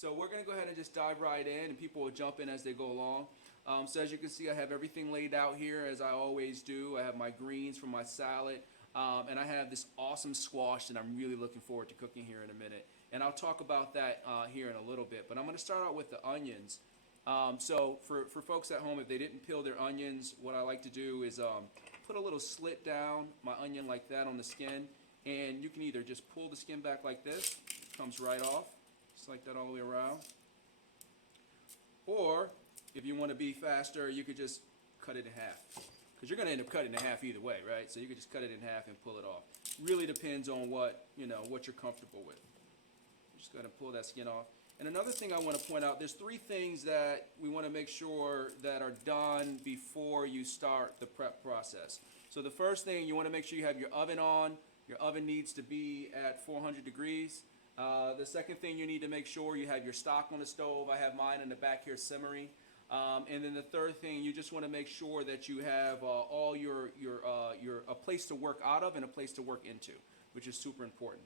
So we're going to go ahead and just dive right in, and people will jump in as they go along. So as you can see, I have everything laid out here as I always do. I have my greens for my salad, and I have this awesome squash that I'm really looking forward to cooking here in a minute. And I'll talk about that here in a little bit. But I'm going to start out with the onions. So for folks at home, if they didn't peel their onions, what I like to do is put a little slit down my onion like that on the skin. And you can either just pull the skin back like this, comes right off, just like that all the way around. Or if you want to be faster, you could just cut it in half. Because you're going to end up cutting it in half either way, right? So you could just cut it in half and pull it off. Really depends on what you're comfortable with. Just going to pull that skin off. And another thing I want to point out, there's three things that we want to make sure that are done before you start the prep process. So the first thing, you want to make sure you have your oven on. Your oven needs to be at 400 degrees. The second thing, you need to make sure you have your stock on the stove. I have mine in the back here simmering. And then the third thing, you just want to make sure that you have all your a place to work out of and a place to work into, which is super important.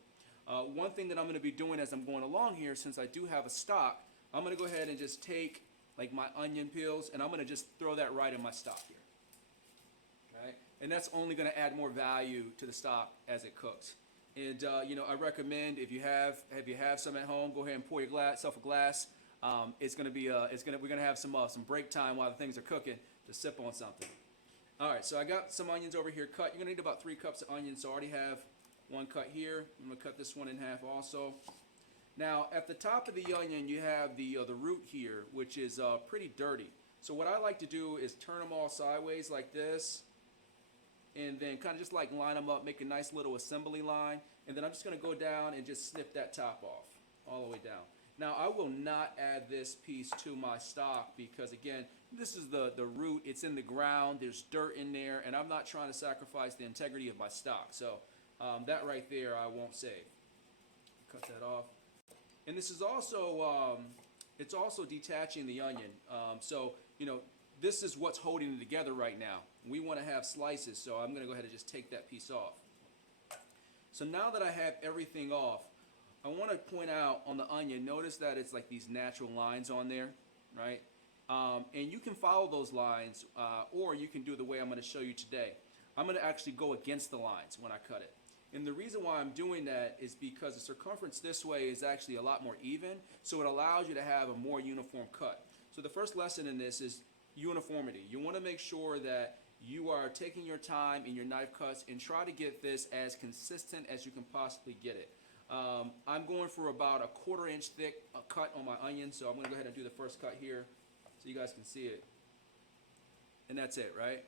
One thing that I'm going to be doing as I'm going along here, since I do have a stock, I'm going to go ahead and just take like my onion peels, and I'm going to just throw that right in my stock here. Okay? And that's only going to add more value to the stock as it cooks. And I recommend if you have some at home, go ahead and pour yourself a glass. It's going to be we're going to have some break time while the things are cooking to sip on something. All right, so I got some onions over here cut. You're going to need about 3 cups of onions. So I already have one cut here. I'm going to cut this one in half also. Now, at the top of the onion, you have the root here, which is pretty dirty. So what I like to do is turn them all sideways like this, and then kind of just like line them up, make a nice little assembly line, and then I'm just going to go down and just snip that top off all the way down. Now, I will not add this piece to my stock because, again, this is the root. It's in the ground. There's dirt in there, and I'm not trying to sacrifice the integrity of my stock. So that right there I won't save. Cut that off. And this is also, it's also detaching the onion. So, this is what's holding it together right now. We want to have slices, so I'm going to go ahead and just take that piece off. So now that I have everything off, I want to point out on the onion, notice that it's like these natural lines on there, right? And you can follow those lines, or you can do the way I'm going to show you today. I'm going to actually go against the lines when I cut it. And the reason why I'm doing that is because the circumference this way is actually a lot more even, so it allows you to have a more uniform cut. So the first lesson in this is uniformity. You want to make sure that you are taking your time in your knife cuts and try to get this as consistent as you can possibly get it. I'm going for about a 1/4 inch thick cut on my onion, so I'm going to go ahead and do the first cut here so you guys can see it. And that's it, right?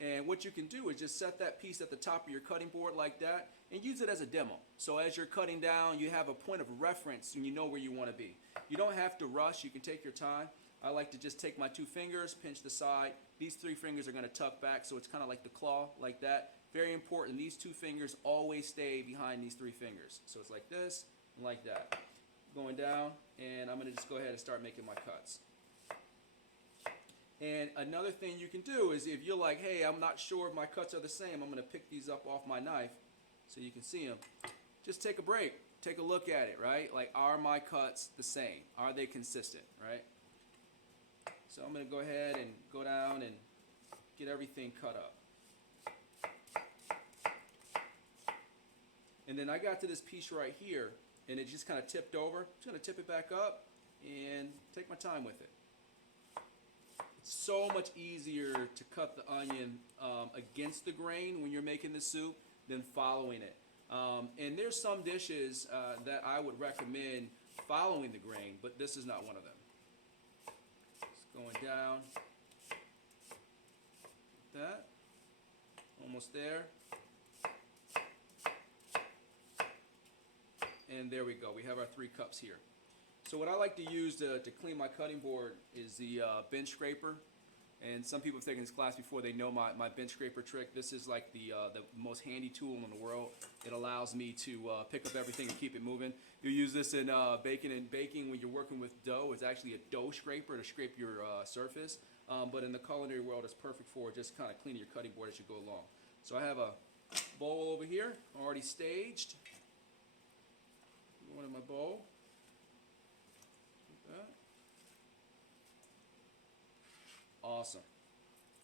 And what you can do is just set that piece at the top of your cutting board like that and use it as a demo. So as you're cutting down, you have a point of reference and you know where you want to be. You don't have to rush. You can take your time. I like to just take my 2 fingers, pinch the side. These 3 fingers are going to tuck back, so it's kind of like the claw, like that. Very important. These 2 fingers always stay behind these 3 fingers. So it's like this and like that. Going down, and I'm going to just go ahead and start making my cuts. And another thing you can do is if you're like, hey, I'm not sure if my cuts are the same, I'm going to pick these up off my knife so you can see them. Just take a break. Take a look at it, right? Like, are my cuts the same? Are they consistent, right? So I'm going to go ahead and go down and get everything cut up. And then I got to this piece right here, and it just kind of tipped over. I'm just going to tip it back up and take my time with it. It's so much easier to cut the onion against the grain when you're making the soup than following it. And there's some dishes that I would recommend following the grain, but this is not one of them. Just going down. Like that. Almost there. And there we go. We have our 3 cups here. So what I like to use to clean my cutting board is the bench scraper. And some people have taken this class before. They know my bench scraper trick. This is like the most handy tool in the world. It allows me to pick up everything and keep it moving. You use this in baking when you're working with dough. It's actually a dough scraper to scrape your surface. But in the culinary world, it's perfect for just kind of cleaning your cutting board as you go along. So I have a bowl over here already staged. One in my bowl. Awesome.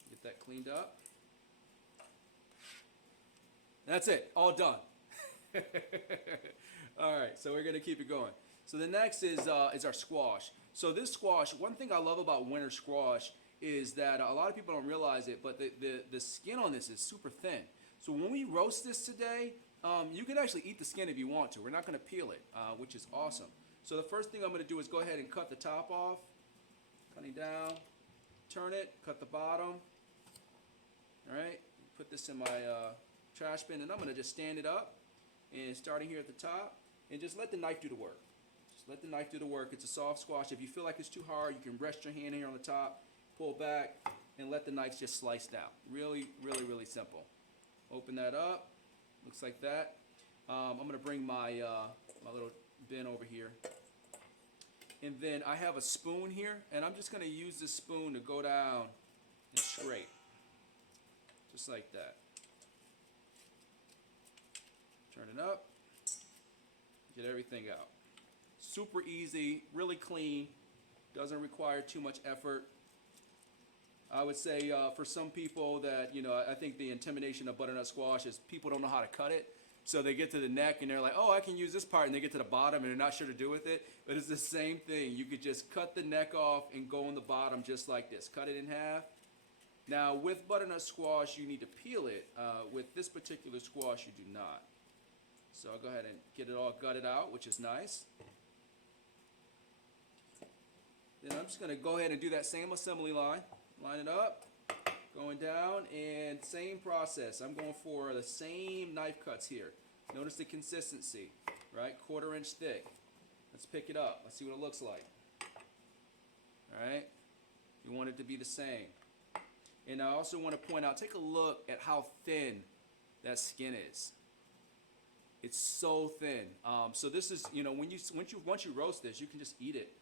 Get that cleaned up. That's it. All done. All right, so we're going to keep it going. So the next is our squash. So this squash, one thing I love about winter squash is that a lot of people don't realize it, but the skin on this is super thin. So when we roast this today, you can actually eat the skin if you want to. We're not going to peel it, which is awesome. So the first thing I'm going to do is go ahead and cut the top off. Cutting down, turn it, cut the bottom. All right, put this in my trash bin, and I'm going to just stand it up, and starting here at the top, and just let the knife do the work. Just let the knife do the work. It's a soft squash. If you feel like it's too hard, you can rest your hand here on the top, pull back, and let the knife just slice down. Really, really, really simple. Open that up. Looks like that. I'm going to bring my my little bin over here. And then I have a spoon here, and I'm just going to use this spoon to go down and scrape. Just like that. Turn it up. Get everything out. Super easy, really clean. Doesn't require too much effort. I would say for some people that, I think the intimidation of butternut squash is people don't know how to cut it. So they get to the neck and they're like, oh, I can use this part, and they get to the bottom and they're not sure to do with it. But it's the same thing. You could just cut the neck off and go on the bottom just like this. Cut it in half. Now with butternut squash, you need to peel it. With this particular squash, you do not. So I'll go ahead and get it all gutted out, which is nice. Then I'm just going to go ahead and do that same assembly line. Line it up. Going down, and same process. I'm going for the same knife cuts here. Notice the consistency, right? 1/4 inch thick. Let's pick it up. Let's see what it looks like. All right? You want it to be the same. And I also want to point out, take a look at how thin that skin is. It's so thin. So this is, once you roast this, you can just eat it,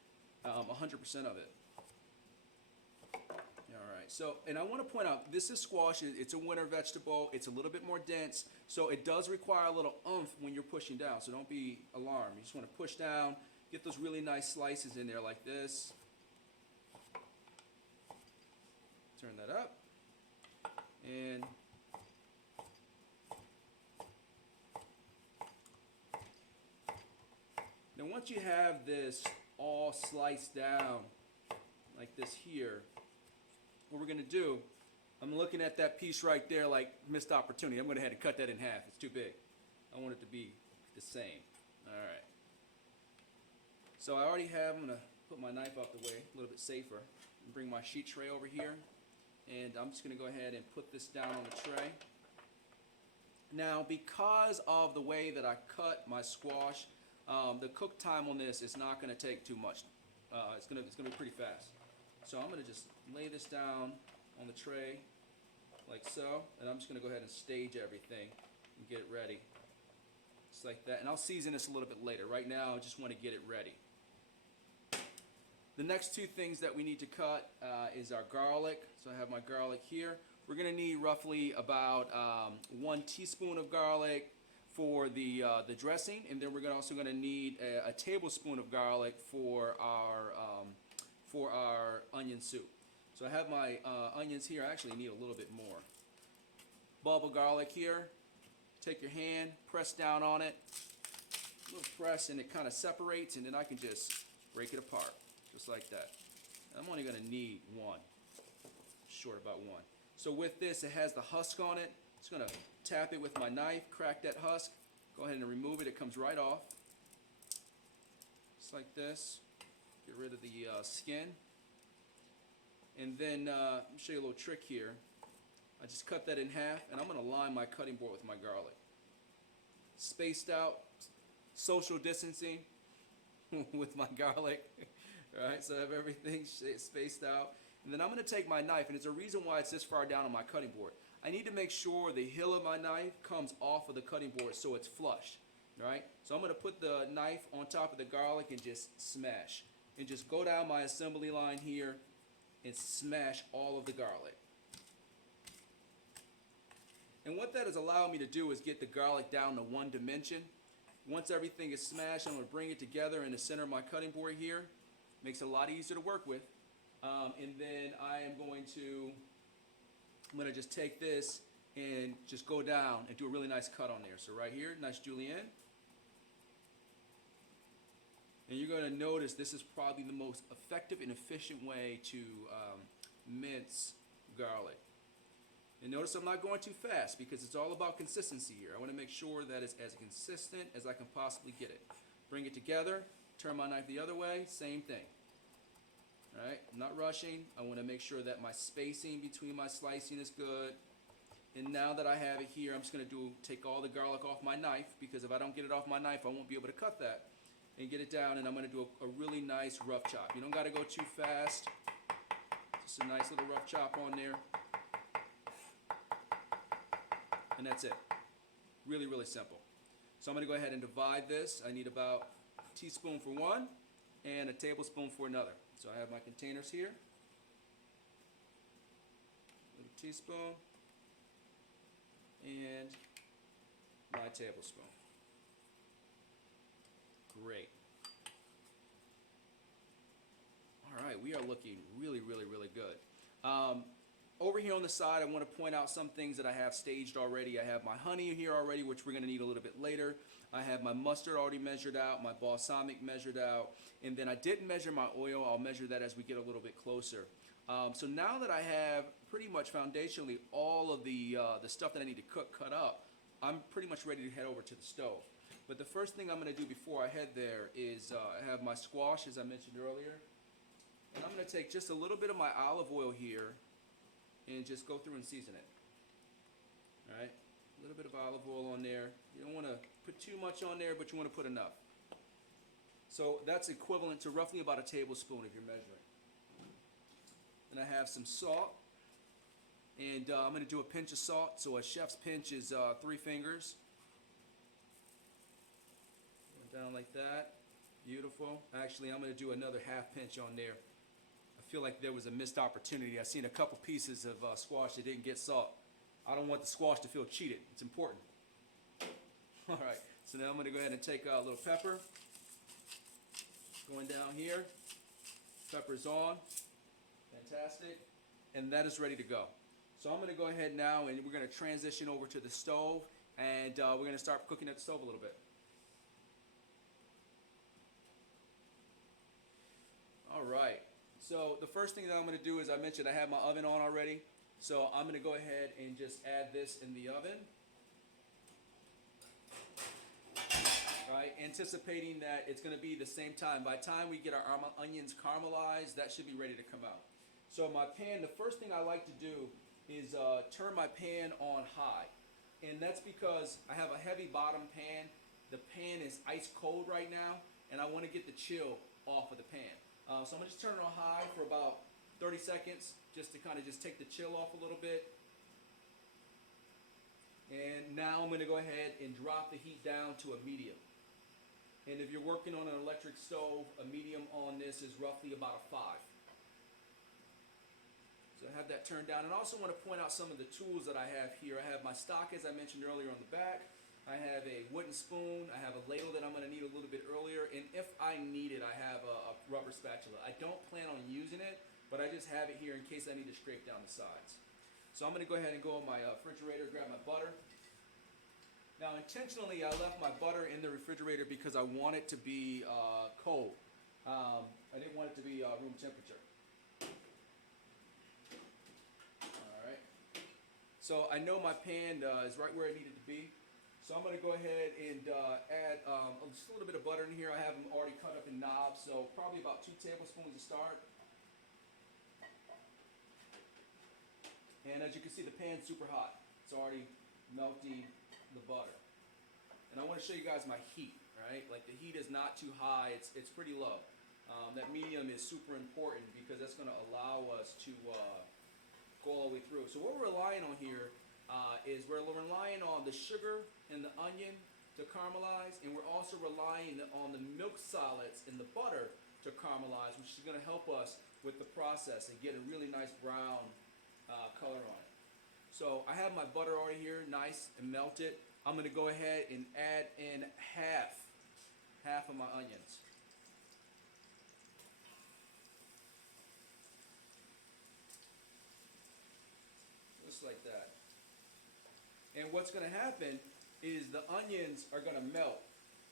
100% of it. So, and I want to point out, this is squash. It's a winter vegetable. It's a little bit more dense, so it does require a little oomph when you're pushing down. So don't be alarmed. You just want to push down, get those really nice slices in there like this. Turn that up, and then once you have this all sliced down like this here, what we're going to do, I'm looking at that piece right there like missed opportunity. I'm going to have to cut that in half. It's too big. I want it to be the same. All right. So I already have, I'm going to put my knife out the way, a little bit safer, and bring my sheet tray over here. And I'm just going to go ahead and put this down on the tray. Now, because of the way that I cut my squash, the cook time on this is not going to take too much. It's going to be pretty fast. So I'm going to just lay this down on the tray like so, and I'm just going to go ahead and stage everything and get it ready. Just like that. And I'll season this a little bit later. Right now, I just want to get it ready. The next two things that we need to cut is our garlic. So I have my garlic here. We're going to need roughly about 1 teaspoon of garlic for the dressing, and then we're also going to need a tablespoon of garlic for our onion soup. So I have my onions here. I actually need a little bit more. Bulb of garlic here. Take your hand, press down on it. A little press, and it kind of separates, and then I can just break it apart, just like that. I'm only going to need 1, short about 1. So with this, it has the husk on it. Just going to tap it with my knife, crack that husk. Go ahead and remove it. It comes right off. Just like this. Get rid of the skin. And then let me show you a little trick here. I just cut that in half, and I'm going to line my cutting board with my garlic. Spaced out, social distancing with my garlic. Alright, so I have everything spaced out. And then I'm going to take my knife, and it's a reason why it's this far down on my cutting board. I need to make sure the hill of my knife comes off of the cutting board so it's flush. Alright, so I'm going to put the knife on top of the garlic and just smash. And just go down my assembly line here and smash all of the garlic. And what that has allowed me to do is get the garlic down to 1 dimension. Once everything is smashed, I'm going to bring it together in the center of my cutting board here. Makes it a lot easier to work with. And then I'm going to just take this and just go down and do a really nice cut on there. So right here, nice julienne. And you're going to notice this is probably the most effective and efficient way to mince garlic. And notice I'm not going too fast because it's all about consistency here. I want to make sure that it's as consistent as I can possibly get it. Bring it together, turn my knife the other way, same thing. All right, I'm not rushing. I want to make sure that my spacing between my slicing is good. And now that I have it here, I'm just going to take all the garlic off my knife, because if I don't get it off my knife, I won't be able to cut that. And get it down, and I'm going to do a really nice rough chop. You don't got to go too fast. Just a nice little rough chop on there. And that's it. Really, really simple. So I'm going to go ahead and divide this. I need about a teaspoon for one and a tablespoon for another. So I have my containers here. Little teaspoon and my tablespoon. Great. All right, we are looking really, really, really good. Over here on the side, I want to point out some things that I have staged already. I have my honey here already, which we're going to need a little bit later. I have my mustard already measured out, my balsamic measured out, and then I didn't measure my oil. I'll measure that as we get a little bit closer. So now that I have pretty much foundationally all of the stuff that I need to cook cut up, I'm pretty much ready to head over to the stove. But the first thing I'm going to do before I head there is I have my squash, as I mentioned earlier. And I'm going to take just a little bit of my olive oil here and just go through and season it. All right, a little bit of olive oil on there. You don't want to put too much on there, but you want to put enough. So that's equivalent to roughly about a tablespoon if you're measuring. And I have some salt. And I'm going to do a pinch of salt. So a chef's pinch is 3 fingers. Down like that. Beautiful. Actually, I'm going to do another half pinch on there. I feel like there was a missed opportunity. I've seen a couple pieces of squash that didn't get salt. I don't want the squash to feel cheated. It's important. All right. So now I'm going to go ahead and take a little pepper. Going down here. Pepper's on. Fantastic. And that is ready to go. So I'm going to go ahead now and we're going to transition over to the stove. And we're going to start cooking at the stove a little bit. All right. So the first thing that I'm going to do is I mentioned I have my oven on already. So I'm going to go ahead and just add this in the oven. All right, anticipating that it's going to be the same time. By the time we get our onions caramelized, that should be ready to come out. So my pan, the first thing I like to do is turn my pan on high. And that's because I have a heavy bottom pan. The pan is ice cold right now, and I want to get the chill off of the pan. So I'm going to just turn it on high for about 30 seconds just to kind of just take the chill off a little bit. And now I'm going to go ahead and drop the heat down to a medium. And if you're working on an electric stove, a medium on this is roughly about a 5. So I have that turned down. And I also want to point out some of the tools that I have here. I have my stock, as I mentioned earlier, on the back. I have a wooden spoon. I have a ladle that I'm going to need a little bit earlier. And if I need it, I have a rubber spatula. I don't plan on using it, but I just have it here in case I need to scrape down the sides. So I'm going to go ahead and go in my refrigerator, grab my butter. Now, intentionally, I left my butter in the refrigerator because I want it to be cold. I didn't want it to be room temperature. All right. So I know my pan is right where it needed to be. So I'm going to go ahead and add just a little bit of butter in here. I have them already cut up in knobs, so probably about 2 tablespoons to start. And as you can see, the pan's super hot. It's already melting the butter. And I want to show you guys my heat, right? Like the heat is not too high, it's pretty low. That medium is super important because that's going to allow us to go all the way through. So what we're relying on here is we're relying on the sugar and the onion to caramelize, and we're also relying on the milk solids and the butter to caramelize, which is going to help us with the process and get a really nice brown color on it. So I have my butter already here, nice and melted. I'm going to go ahead and add in half of my onions. just like that. And what's going to happen is the onions are going to melt.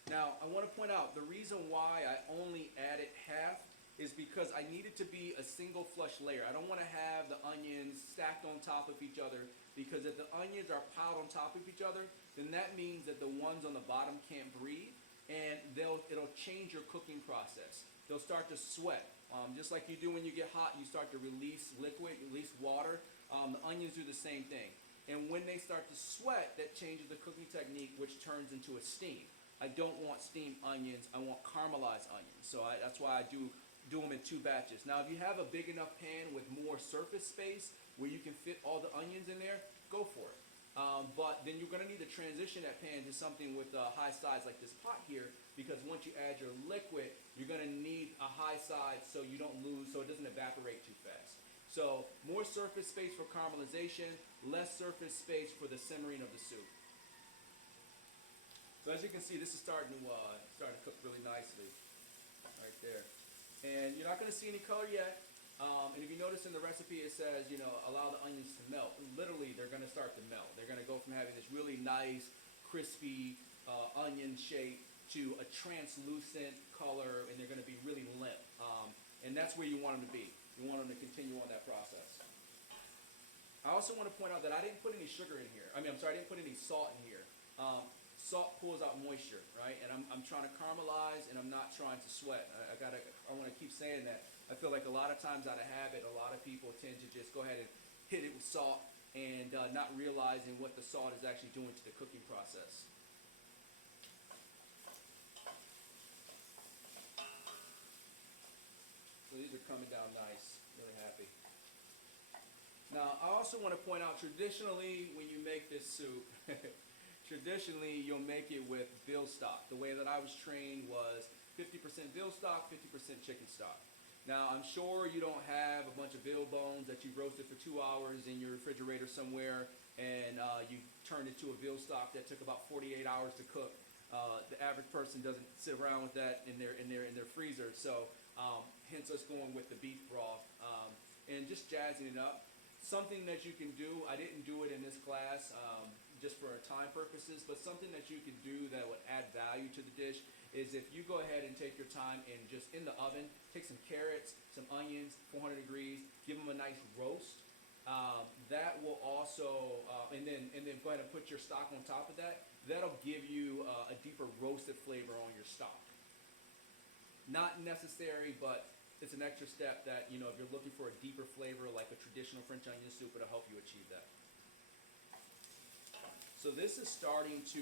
Now, I want to point out the reason why I only added half is because I need it to be a single flush layer. I don't want to have the onions stacked on top of each other, because if the onions are piled on top of each other, then that means that the ones on the bottom can't breathe, and it'll change your cooking process. They'll start to sweat. Just like you do when you get hot, you start to release liquid, release water. The onions do the same thing. And when they start to sweat, that changes the cooking technique, which turns into a steam. I don't want steamed onions. I want caramelized onions. So that's why I do them in 2 batches. Now, if you have a big enough pan with more surface space where you can fit all the onions in there, go for it. But then you're going to need to transition that pan to something with a high size like this pot here, because once you add your liquid, you're going to need a high side so you don't lose, so it doesn't evaporate too fast. So more surface space for caramelization, less surface space for the simmering of the soup. So as you can see, this is starting to cook really nicely right there. And you're not going to see any color yet. And if you notice in the recipe, it says, allow the onions to melt. Literally, they're going to start to melt. They're going to go from having this really nice, crispy onion shape to a translucent color, and they're going to be really limp. And that's where you want them to be. You want them to continue on that process. I also want to point out that I didn't put any sugar in here. I didn't put any salt in here. Salt pulls out moisture, right? And I'm trying to caramelize, and I'm not trying to sweat. I want to keep saying that. I feel like a lot of times out of habit, a lot of people tend to just go ahead and hit it with salt and not realizing what the salt is actually doing to the cooking process. So these are coming down nice. Really happy. Now, I also want to point out, traditionally, when you make this soup, traditionally, you'll make it with veal stock. The way that I was trained was 50% veal stock, 50% chicken stock. Now, I'm sure you don't have a bunch of veal bones that you've roasted for 2 hours in your refrigerator somewhere, and you turned it to a veal stock that took about 48 hours to cook. The average person doesn't sit around with that in their freezer. So, hence us going with the beef broth and just jazzing it up. Something that you can do, I didn't do it in this class just for time purposes, but something that you can do that would add value to the dish is if you go ahead and take your time and just in the oven, take some carrots, some onions, 400 degrees, give them a nice roast. That will also, and then go ahead and put your stock on top of that. That'll give you a deeper roasted flavor on your stock. Not necessary, but it's an extra step that, if you're looking for a deeper flavor like a traditional French onion soup, it'll help you achieve that. So this is starting to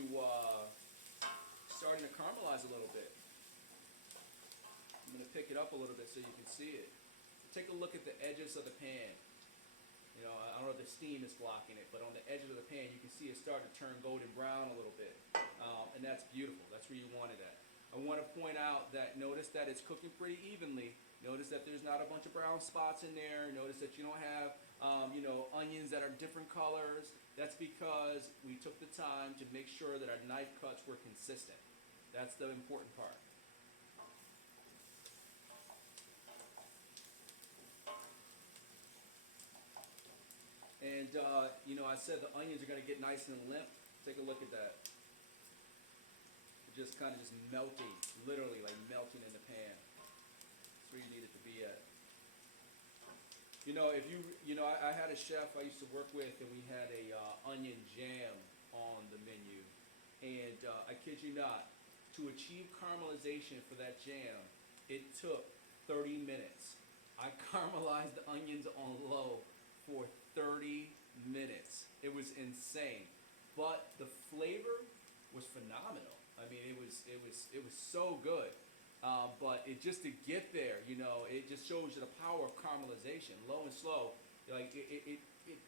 caramelize a little bit. I'm going to pick it up a little bit so you can see it. Take a look at the edges of the pan. I don't know if the steam is blocking it, but on the edges of the pan, you can see it start to turn golden brown a little bit. And that's beautiful. That's where you want it at. I want to point out that notice that it's cooking pretty evenly. Notice that there's not a bunch of brown spots in there. Notice that you don't have, onions that are different colors. That's because we took the time to make sure that our knife cuts were consistent. That's the important part. And, I said the onions are going to get nice and limp. Take a look at that. Just kind of just melting, literally like melting in the pan. That's where you need it to be at. I had a chef I used to work with, and we had a onion jam on the menu. And I kid you not, to achieve caramelization for that jam, it took 30 minutes. I caramelized the onions on low for 30 minutes. It was insane. But the flavor was phenomenal. It was so good. But just to get there, it just shows you the power of caramelization. Low and slow,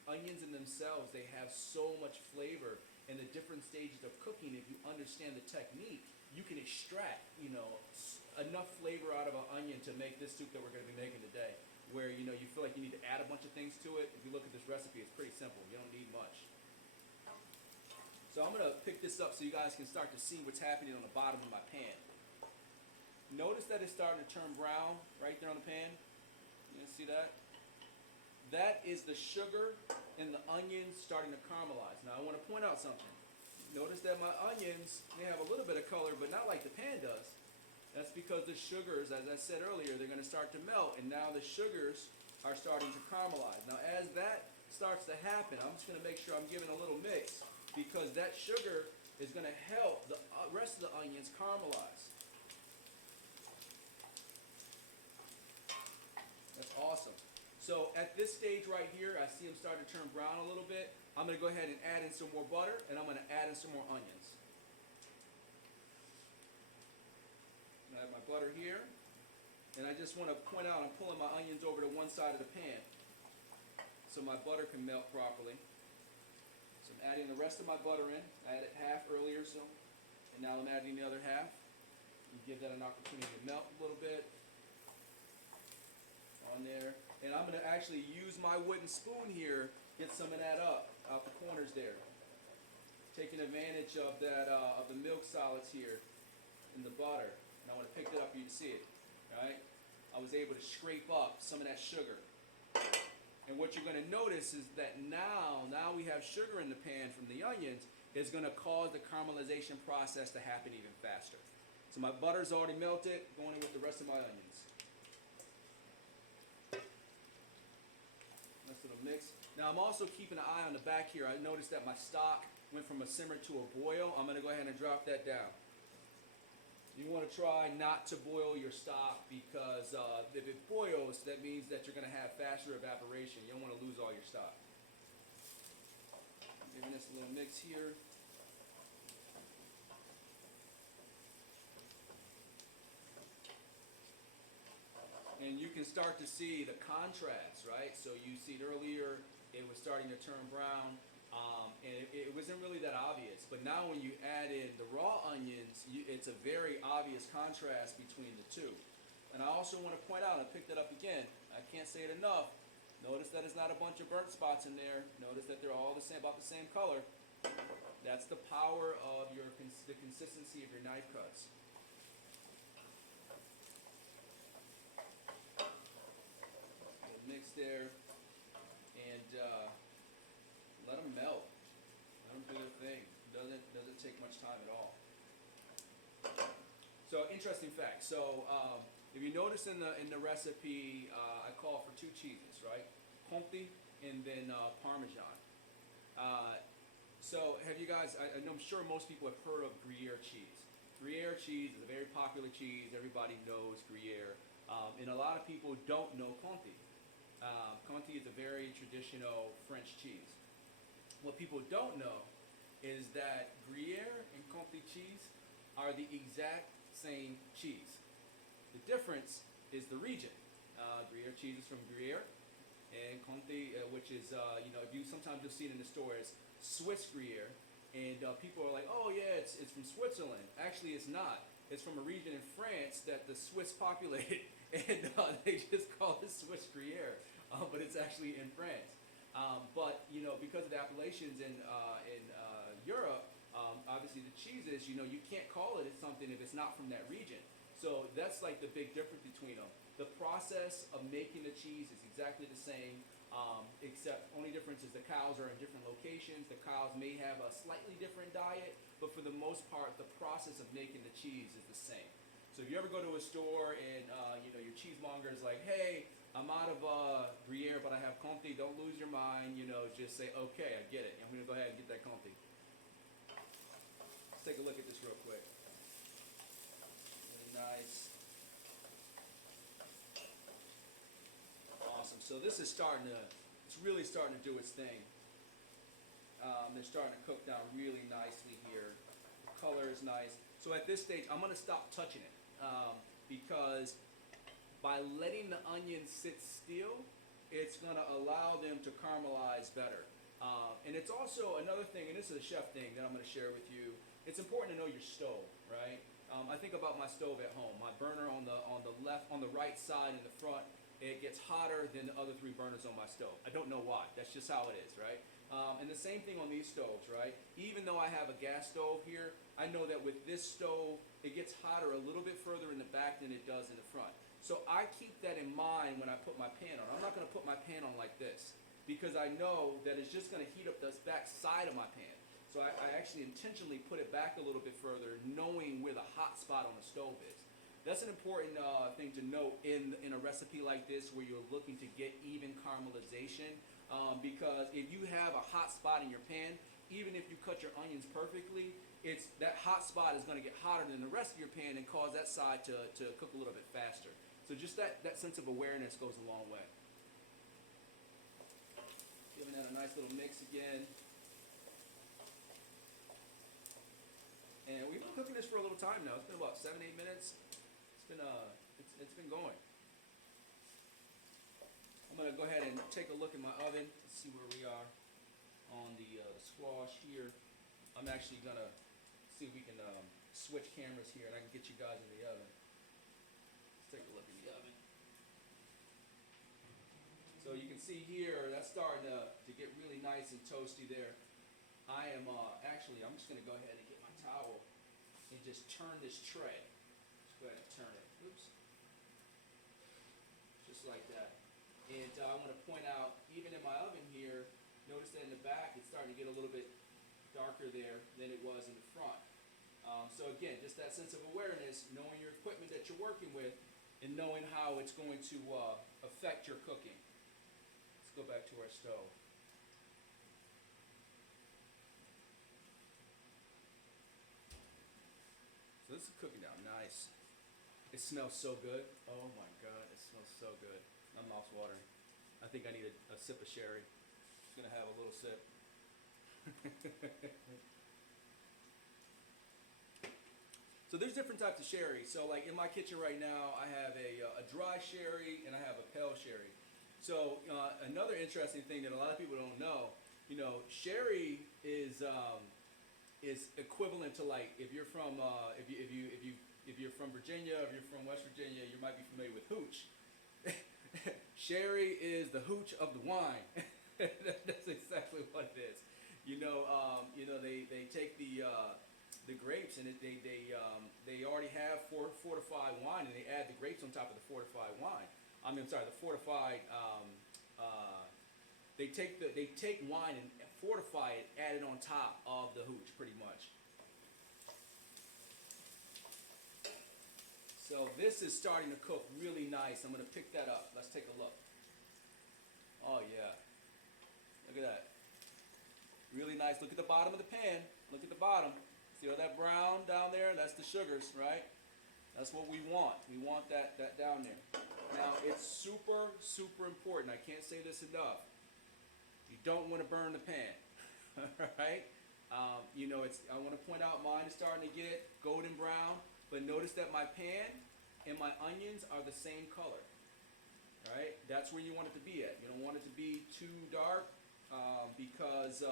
onions in themselves, they have so much flavor. And the different stages of cooking, if you understand the technique, you can extract, enough flavor out of an onion to make this soup that we're going to be making today. Where, you feel like you need to add a bunch of things to it. If you look at this recipe, it's pretty simple. You don't need much. So I'm going to pick this up so you guys can start to see what's happening on the bottom of my pan. Notice that it's starting to turn brown right there on the pan. You can see that? that is the sugar and the onions starting to caramelize. Now I want to point out something. Notice that my onions, they have a little bit of color, but not like the pan does. That's because the sugars, as I said earlier, they're going to start to melt, and now the sugars are starting to caramelize. Now as that starts to happen, I'm just going to make sure I'm giving a little mix, because that sugar is going to help the rest of the onions caramelize. That's awesome. So at this stage right here, I see them starting to turn brown a little bit. I'm going to go ahead and add in some more butter, and I'm going to add in some more onions. I have my butter here, and I just want to point out I'm pulling my onions over to one side of the pan so my butter can melt properly. So I'm adding the rest of my butter in. I added half earlier, and now I'm adding the other half. You give that an opportunity to melt a little bit on there. And I'm going to actually use my wooden spoon here, get some of that up, out the corners there. Taking advantage of that, of the milk solids here in the butter. And I want to pick it up for you to see it, right? I was able to scrape up some of that sugar. And what you're going to notice is that now we have sugar in the pan from the onions, is going to cause the caramelization process to happen even faster. So my butter's already melted, going in with the rest of my onions. Nice little mix. Now I'm also keeping an eye on the back here. I noticed that my stock went from a simmer to a boil. I'm going to go ahead and drop that down. You want to try not to boil your stock, because if it boils, that means that you're going to have faster evaporation. You don't want to lose all your stock. Giving this a little mix here. And you can start to see the contrast, right? So you see it earlier, it was starting to turn brown, and it wasn't really that obvious. But now when you add in the raw onions, it's a very obvious contrast between the two. And I also want to point out, I picked it up again, I can't say it enough, notice that it's not a bunch of burnt spots in there. Notice that they're all the same, about the same color. That's the power of the consistency of your knife cuts. Mix there, and let them melt. Let them do their thing. Doesn't take much time at all. So interesting fact. So if you notice in the recipe, I call for two cheeses, right? Conti and then Parmesan. So have you guys? I'm sure most people have heard of Gruyere cheese. Gruyere cheese is a very popular cheese. Everybody knows Gruyere, and a lot of people don't know Conti. Conti is a very traditional French cheese. What people don't know is that Gruyere and Conti cheese are the exact same cheese. The difference is the region. Gruyere cheese is from Gruyere, and Conti, which is, sometimes you'll see it in the store as Swiss Gruyere, and people are like, oh yeah, it's from Switzerland. Actually, it's not. It's from a region in France that the Swiss populated, and they just call it Swiss Gruyere. But it's actually in France. But because of the appellations in Europe, obviously the cheeses, you can't call it something if it's not from that region. So that's like the big difference between them. The process of making the cheese is exactly the same, except only difference is the cows are in different locations. The cows may have a slightly different diet, but for the most part, the process of making the cheese is the same. So if you ever go to a store and your cheesemonger is like, hey, I'm out of Gruyere, but I have Conti. Don't lose your mind. Just say, okay, I get it. I'm going to go ahead and get that Conti. Let's take a look at this real quick. Really nice. Awesome. So this is it's really starting to do its thing. They're starting to cook down really nicely here. The color is nice. So at this stage, I'm going to stop touching it because by letting the onions sit still, it's going to allow them to caramelize better. And it's also another thing, and this is a chef thing that I'm going to share with you. It's important to know your stove, right? I think about my stove at home. My burner on the right side in the front, it gets hotter than the other three burners on my stove. I don't know why. That's just how it is, right? And the same thing on these stoves, right? Even though I have a gas stove here, I know that with this stove, it gets hotter a little bit further in the back than it does in the front. So I keep that in mind when I put my pan on. I'm not going to put my pan on like this because I know that it's just going to heat up the back side of my pan. So I actually intentionally put it back a little bit further, knowing where the hot spot on the stove is. That's an important thing to note in a recipe like this where you're looking to get even caramelization, because if you have a hot spot in your pan, even if you cut your onions perfectly, that hot spot is going to get hotter than the rest of your pan and cause that side to cook a little bit faster. So just that sense of awareness goes a long way. Giving that a nice little mix again. And we've been cooking this for a little time now. It's been about 7-8 minutes. It's been going. I'm gonna go ahead and take a look at my oven. Let's see where we are on the squash here. I'm actually gonna see if we can switch cameras here and I can get you guys in the oven. Let's take a look in the oven. So you can see here that's starting to get really nice and toasty there. I am I'm just gonna go ahead and get my towel and just turn this tray. Just go ahead and turn it. Oops. Just like that. And I want to point out, even in my oven here, notice that in the back it's starting to get a little bit darker there than it was in the front. So again, just that sense of awareness, knowing your equipment that you're working with, and knowing how it's going to affect your cooking. Let's go back to our stove. So this is cooking down nice. It smells so good. Oh my God, it smells so good. My mouth's watering. I think I need a sip of sherry. Just gonna have a little sip. So there's different types of sherry. So like in my kitchen right now, I have a dry sherry and I have a pale sherry. So another interesting thing that a lot of people don't know, sherry is equivalent to, like, if you're from if you're from Virginia, if you're from West Virginia, you might be familiar with hooch. Sherry is the hooch of the wine. That's exactly what it is. They take the grapes and they already have fortified wine and they add the grapes on top of the fortified wine. The fortified. They take wine and fortify it, add it on top of the hooch, pretty much. So this is starting to cook really nice. I'm going to pick that up. Let's take a look. Oh yeah, look at that. Really nice. Look at the bottom of the pan. Look at the bottom. See all that brown down there? That's the sugars, right? That's what we want. We want that down there. Now it's super, super important. I can't say this enough. You don't want to burn the pan, right? I want to point out mine is starting to get golden brown, but notice that my pan and my onions are the same color, right? That's where you want it to be at. You don't want it to be too dark because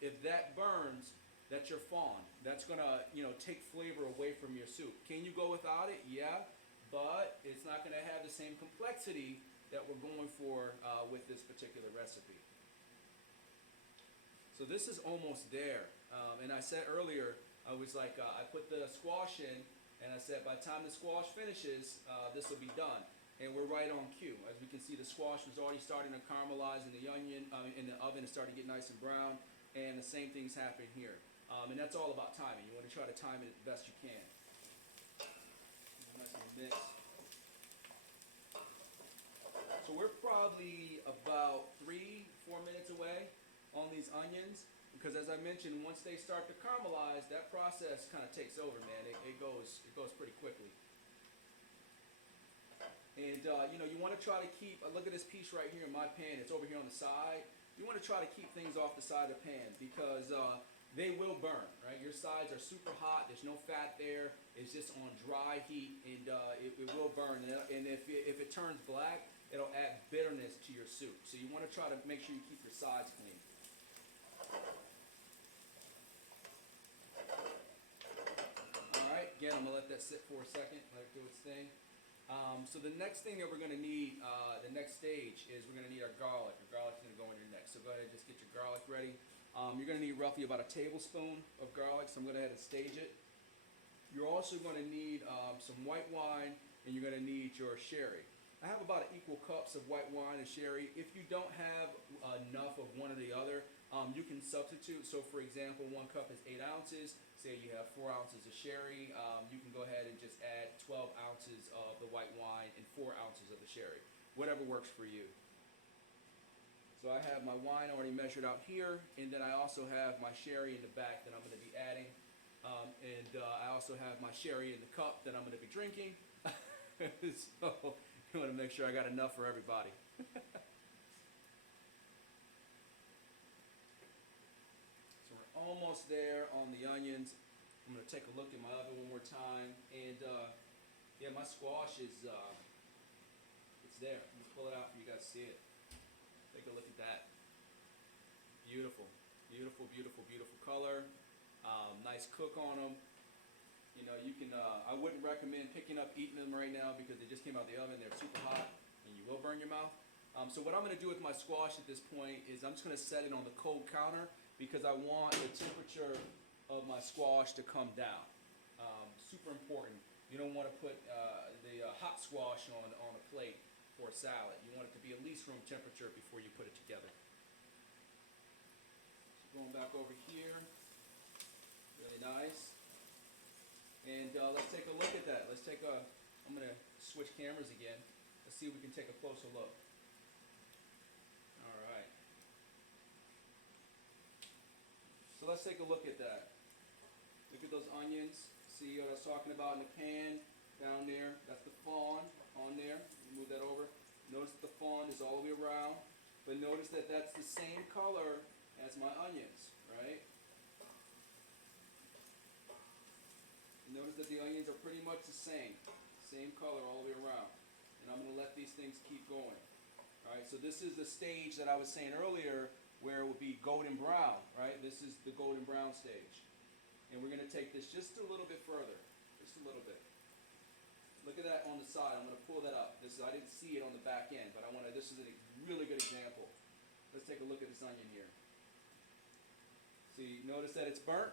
if that burns, that's your fawn. That's gonna, take flavor away from your soup. Can you go without it? Yeah, but it's not gonna have the same complexity that we're going for with this particular recipe. So this is almost there. And I said earlier, I was like, I put the squash in, and I said by the time the squash finishes, this will be done. And we're right on cue. As we can see, the squash was already starting to caramelize, and the onion in the oven is starting to get nice and brown. And the same thing's happening here. And that's all about timing. You want to try to time it the best you can. Nice little mix. So we're probably about 3-4 minutes away on these onions, because as I mentioned, once they start to caramelize, that process kind of takes over, man. It goes pretty quickly. And you want to try to keep. Look at this piece right here in my pan. It's over here on the side. You want to try to keep things off the side of the pan because they will burn. Right, your sides are super hot. There's no fat there. It's just on dry heat, and it will burn. And if it turns black, it'll add bitterness to your soup. So you want to try to make sure you keep your sides clean. Alright, again, I'm going to let that sit for a second, let it do its thing. So the next thing that we're going to need, the next stage, is we're going to need our garlic. Your garlic's going to go in here next. So go ahead and just get your garlic ready. You're going to need roughly about a tablespoon of garlic, so I'm going to go ahead and stage it. You're also going to need some white wine and you're going to need your sherry. I have about equal cups of white wine and sherry. If you don't have enough of one or the other, you can substitute. So for example, 1 cup is 8 ounces. Say you have 4 ounces of sherry, you can go ahead and just add 12 ounces of the white wine and 4 ounces of the sherry. Whatever works for you. So I have my wine already measured out here, and then I also have my sherry in the back that I'm going to be adding. I also have my sherry in the cup that I'm going to be drinking. So I want to make sure I got enough for everybody. So we're almost there on the onions. I'm going to take a look at my oven one more time. And yeah, my squash is it's there. Let me pull it out for you guys to see it. Take a look at that. Beautiful, beautiful, beautiful, beautiful color. Nice cook on them. You know, you can. I wouldn't recommend picking up eating them right now because they just came out of the oven. They're super hot, and you will burn your mouth. So what I'm going to do with my squash at this point is I'm just going to set it on the cold counter because I want the temperature of my squash to come down. Super important. You don't want to put the hot squash on a plate for a salad. You want it to be at least room temperature before you put it together. So going back over here, really nice. And let's take a look at that. I'm going to switch cameras again. Let's see if we can take a closer look. All right. So let's take a look at that. Look at those onions. See what I was talking about in the pan down there? That's the fawn on there. Move that over. Notice that the fawn is all the way around. But notice that that's the same color as my onions, right? Notice that the onions are pretty much the same color all the way around. And I'm going to let these things keep going. All right, so this is the stage that I was saying earlier where it would be golden brown, right? This is the golden brown stage. And we're going to take this just a little bit further, just a little bit. Look at that on the side. I'm going to pull that up. I didn't see it on the back end, but this is a really good example. Let's take a look at this onion here. See, notice that it's burnt,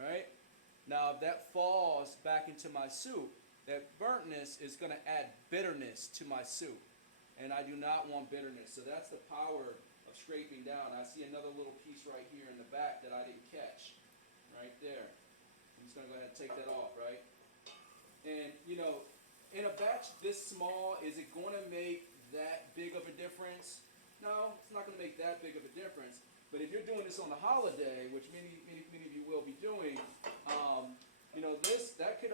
right? Now, if that falls back into my soup, that burntness is going to add bitterness to my soup. And I do not want bitterness. So that's the power of scraping down. I see another little piece right here in the back that I didn't catch. Right there. I'm just going to go ahead and take that off, right? And, you know, in a batch this small, is it going to make that big of a difference? No, it's not going to make that big of a difference. But if you're doing this on the holiday, which many of you will be doing, you know, that could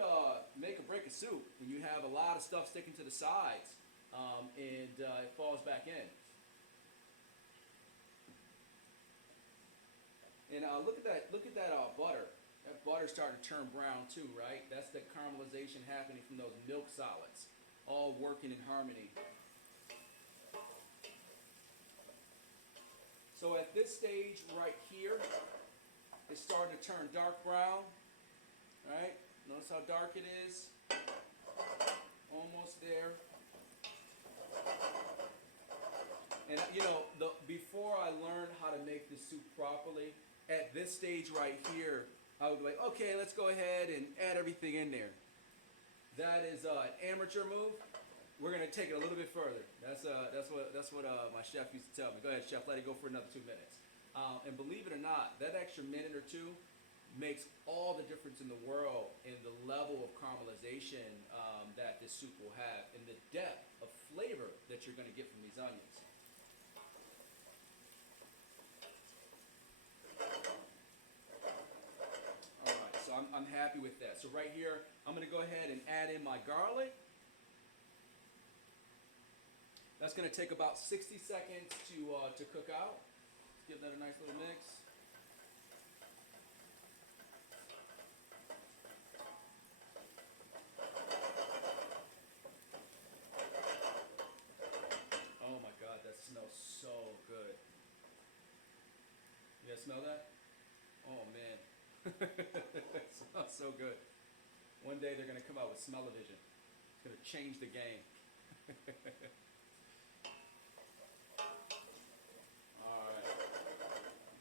make or break a soup. When you have a lot of stuff sticking to the sides, and it falls back in. And look at that butter. That butter's starting to turn brown too, right? That's the caramelization happening from those milk solids, all working in harmony. So at this stage right here, it's starting to turn dark brown, right? Notice how dark it is. Almost there. And you know, before I learned how to make the soup properly, at this stage right here, I would be like, okay, let's go ahead and add everything in there. That is an amateur move. We're gonna take it a little bit further. That's what my chef used to tell me. Go ahead, chef, let it go for another 2 minutes. And believe it or not, that extra minute or two makes all the difference in the world in the level of caramelization that this soup will have and the depth of flavor that you're gonna get from these onions. Alright, so I'm happy with that. So right here, I'm gonna go ahead and add in my garlic. That's going to take about 60 seconds to cook out. Let's give that a nice little mix. Oh my God, that smells so good. You guys smell that? Oh man, it smells so good. One day they're going to come out with smell-o-vision. It's going to change the game.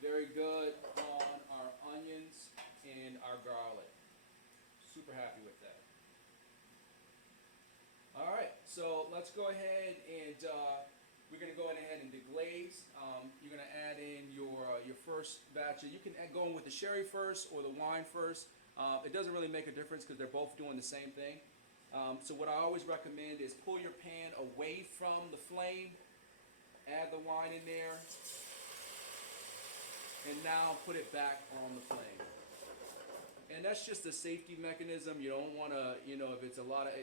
Very good on our onions and our garlic. Super happy with that. let's go ahead and we're going to go ahead and deglaze. You're going to add in your first batch. You can go in with the sherry first or the wine first. It doesn't really make a difference because they're both doing the same thing. So what I always recommend is pull your pan away from the flame, add the wine in there, and now put it back on the flame. And that's just a safety mechanism. You don't want to, if it's a lot of,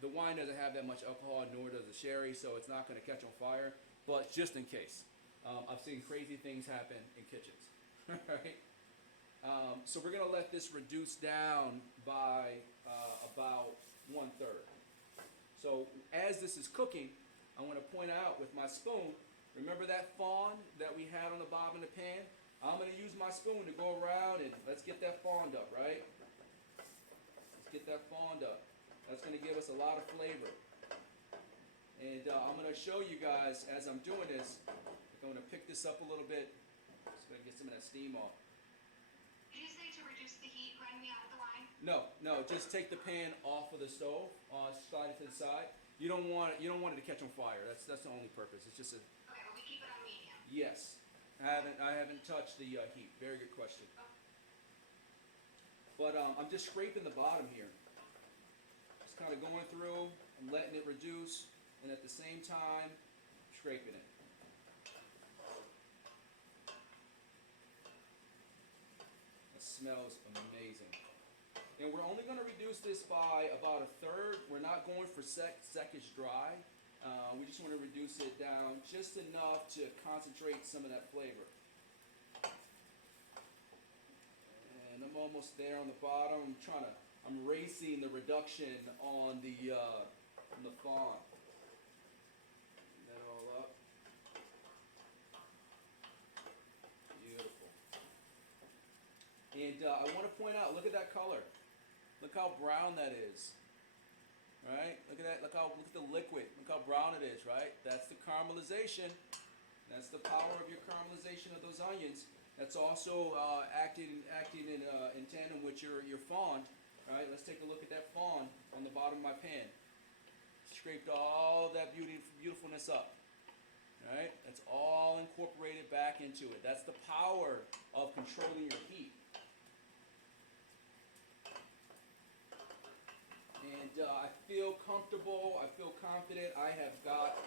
the wine doesn't have that much alcohol, nor does the sherry, so it's not going to catch on fire, but just in case. I've seen crazy things happen in kitchens, right? So we're going to let this reduce down by about 1/3. So as this is cooking, I want to point out with my spoon, remember that fond that we had on the bottom of the pan? I'm going to use my spoon to go around and let's get that fond up, right? Let's get that fond up. That's going to give us a lot of flavor. And I'm going to show you guys as I'm doing this. I'm going to pick this up a little bit. Just going to get some of that steam off. Did you say to reduce the heat when we added the wine? No, just take the pan off of the stove, slide it to the side. You don't want it to catch on fire. That's the only purpose. It's just a. Okay, but we keep it on medium. Yes, I haven't touched the heat. Very good question. But I'm just scraping the bottom here. Just kind of going through and letting it reduce, and at the same time, scraping it. It smells amazing. And we're only going to reduce this by about 1/3. We're not going for seconds dry. We just want to reduce it down just enough to concentrate some of that flavor. And I'm almost there on the bottom. I'm racing the reduction on the fond. Get that all up. Beautiful. And I want to point out, look at that color. Look how brown that is. Right? Look at that. Look at the liquid. Look how brown it is, right? That's the caramelization. That's the power of your caramelization of those onions. That's also acting in tandem with your fond. All right, let's take a look at that fond on the bottom of my pan. Scraped all that beautifulness up. All right, that's all incorporated back into it. That's the power of controlling your heat. And I feel comfortable, I feel confident, I have got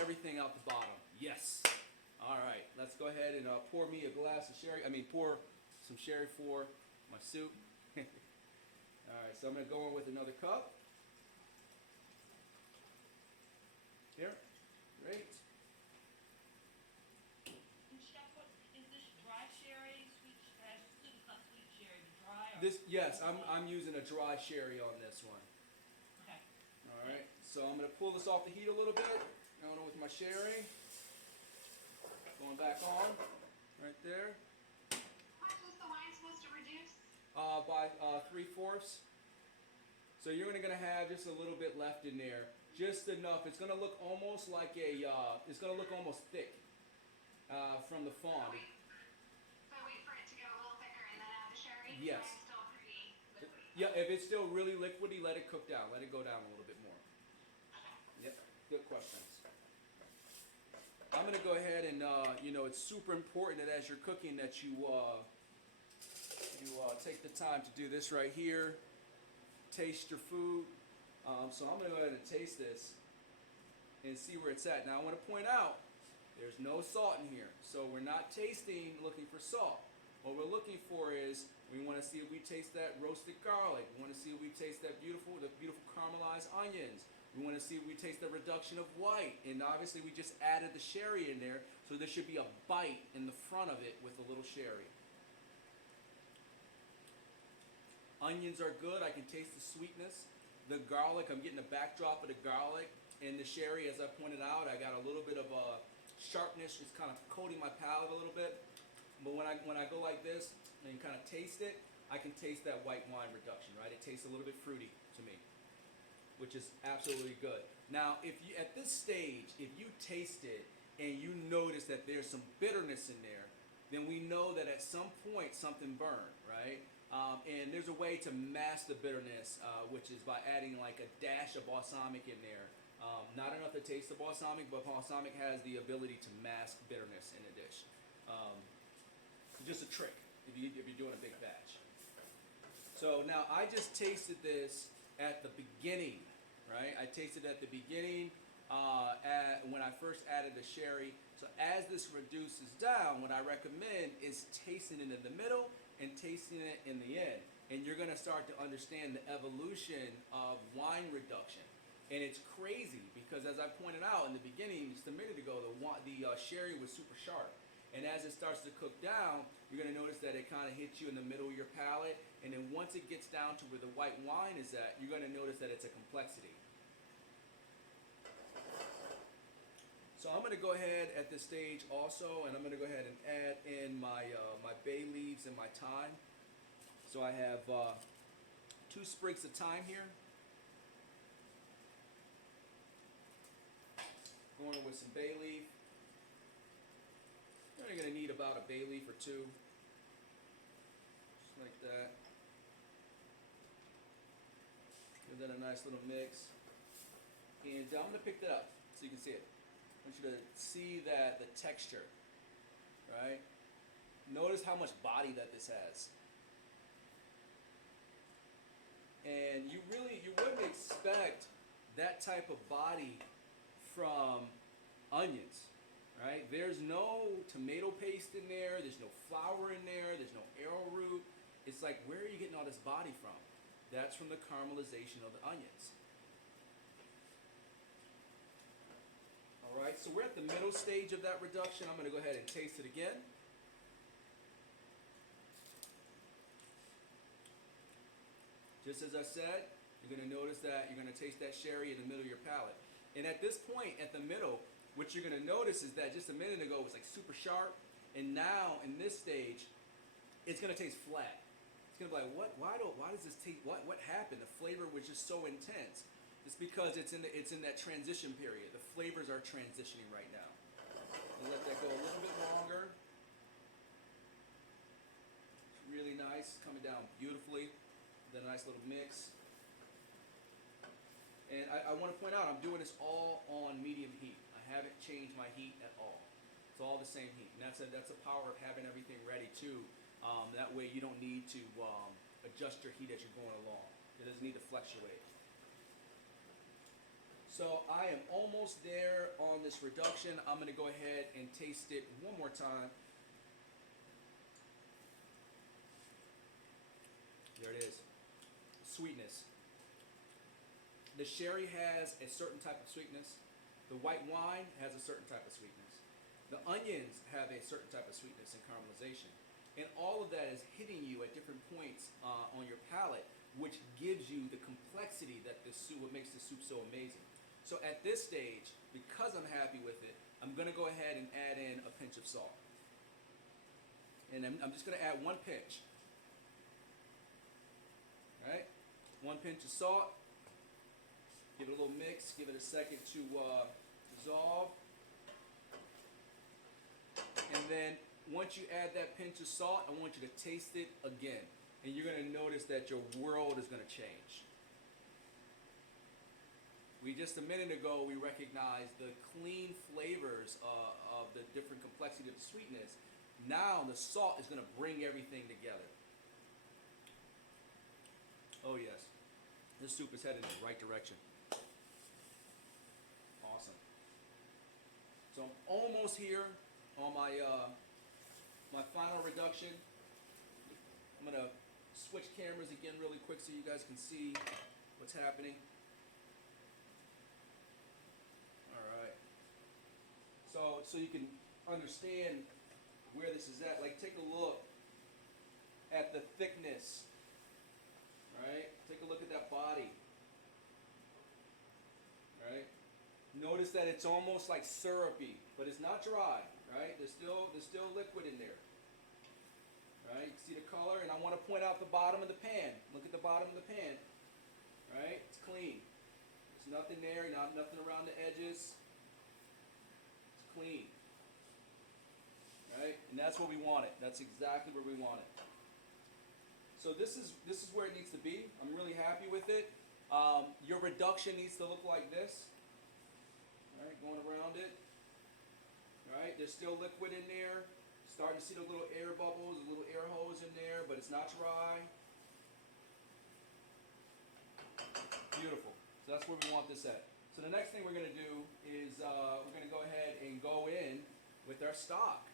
everything out the bottom. Yes. All right, let's go ahead and pour me a glass of sherry. Pour some sherry for my soup. All right, so I'm going to go in with another cup. Here. Great. And Chef, what is this dry sherry, sweet? It's not sweet sherry, dry. Or Yes, I'm using a dry sherry on this one. Okay. All right, so I'm going to pull this off the heat a little bit. Going in with my sherry. Going back on, right there. How much was the wine supposed to reduce? By 3/4. So you're going to have just a little bit left in there, just enough. It's going to look almost like it's going to look almost thick from the fond. So wait for it to get a little thicker and then add the sherry? Yes. It's still pretty liquidy. Yeah, if it's still really liquidy, let it cook down. Let it go down a little bit more. Yep, good questions. I'm going to go ahead and, it's super important that as you're cooking that you take the time to do this right here. Taste your food. So I'm going to go ahead and taste this and see where it's at. Now I want to point out, there's no salt in here. So we're not tasting looking for salt. What we're looking for is, we want to see if we taste that roasted garlic. We want to see if we taste the beautiful caramelized onions. We want to see if we taste the reduction of white. And obviously we just added the sherry in there, so there should be a bite in the front of it with a little sherry. Onions are good. I can taste the sweetness. The garlic, I'm getting a backdrop of the garlic. And the sherry, as I pointed out, I got a little bit of a sharpness. It's kind of coating my palate a little bit. But when I go like this and kind of taste it, I can taste that white wine reduction, right? It tastes a little bit fruity to me, which is absolutely good. Now, if you at this stage, if you taste it and you notice that there's some bitterness in there, then we know that at some point something burned, right? And there's a way to mask the bitterness, which is by adding like a dash of balsamic in there. Not enough to taste the balsamic, but balsamic has the ability to mask bitterness in a dish. Just a trick if you're doing a big batch. So now I just tasted this at the beginning, right? I tasted at the beginning when I first added the sherry. So as this reduces down, what I recommend is tasting it in the middle and tasting it in the end. And you're gonna start to understand the evolution of wine reduction. And it's crazy because as I pointed out in the beginning, just a minute ago, the sherry was super sharp. And as it starts to cook down, you're gonna notice that it kind of hits you in the middle of your palate. And then once it gets down to where the white wine is at, you're gonna notice that it's a complexity. So I'm going to go ahead at this stage also, and I'm going to go ahead and add in my bay leaves and my thyme. So I have 2 sprigs of thyme here. Going with some bay leaf. You're only going to need about a bay leaf or 2. Just like that. Give that a nice little mix. And I'm going to pick that up so you can see it. I want you to see that the texture, right? Notice how much body that this has. And you wouldn't expect that type of body from onions, right? There's no tomato paste in there, there's no flour in there, there's no arrowroot. It's like, where are you getting all this body from? That's from the caramelization of the onions. Alright, so we're at the middle stage of that reduction. I'm going to go ahead and taste it again. Just as I said, you're going to notice that you're going to taste that sherry in the middle of your palate. And at this point, at the middle, what you're going to notice is that just a minute ago it was like super sharp, and now in this stage, it's going to taste flat. It's going to be like, why does this taste, what happened? The flavor was just so intense. It's because it's in that transition period. The flavors are transitioning right now. We'll let that go a little bit longer. It's really nice, coming down beautifully. Then a nice little mix. And I want to point out, I'm doing this all on medium heat. I haven't changed my heat at all. It's all the same heat. And that's the power of having everything ready too. That way you don't need to adjust your heat as you're going along. It doesn't need to fluctuate. So I am almost there on this reduction. I'm going to go ahead and taste it one more time. There it is. Sweetness. The sherry has a certain type of sweetness. The white wine has a certain type of sweetness. The onions have a certain type of sweetness and caramelization. And all of that is hitting you at different points on your palate, which gives you the complexity that this soup, what makes this soup so amazing. So at this stage, because I'm happy with it, I'm going to go ahead and add in a pinch of salt. And I'm just going to add 1 pinch. All right? 1 pinch of salt. Give it a little mix. Give it a second to dissolve. And then once you add that pinch of salt, I want you to taste it again. And you're going to notice that your world is going to change. Just a minute ago, we recognized the clean flavors of the different complexity of the sweetness. Now the salt is going to bring everything together. Oh yes, this soup is headed in the right direction. Awesome. So I'm almost here on my my final reduction. I'm going to switch cameras again really quick so you guys can see what's happening. So you can understand where this is at. Like, take a look at the thickness, right? Take a look at that body, right? Notice that it's almost like syrupy, but it's not dry, right? There's still liquid in there, right? You can see the color, and I want to point out the bottom of the pan. Look at the bottom of the pan, right? It's clean. There's nothing there, nothing around the edges. Clean, right? And that's what we want it. That's exactly where we want it. So this is where it needs to be. I'm really happy with it. Your reduction needs to look like this. All right, going around it. All right, there's still liquid in there. Starting to see the little air bubbles, the little air holes in there, but it's not dry. Beautiful. So that's where we want this at. So the next thing we're going to do is we're going to go ahead and go in with our stock.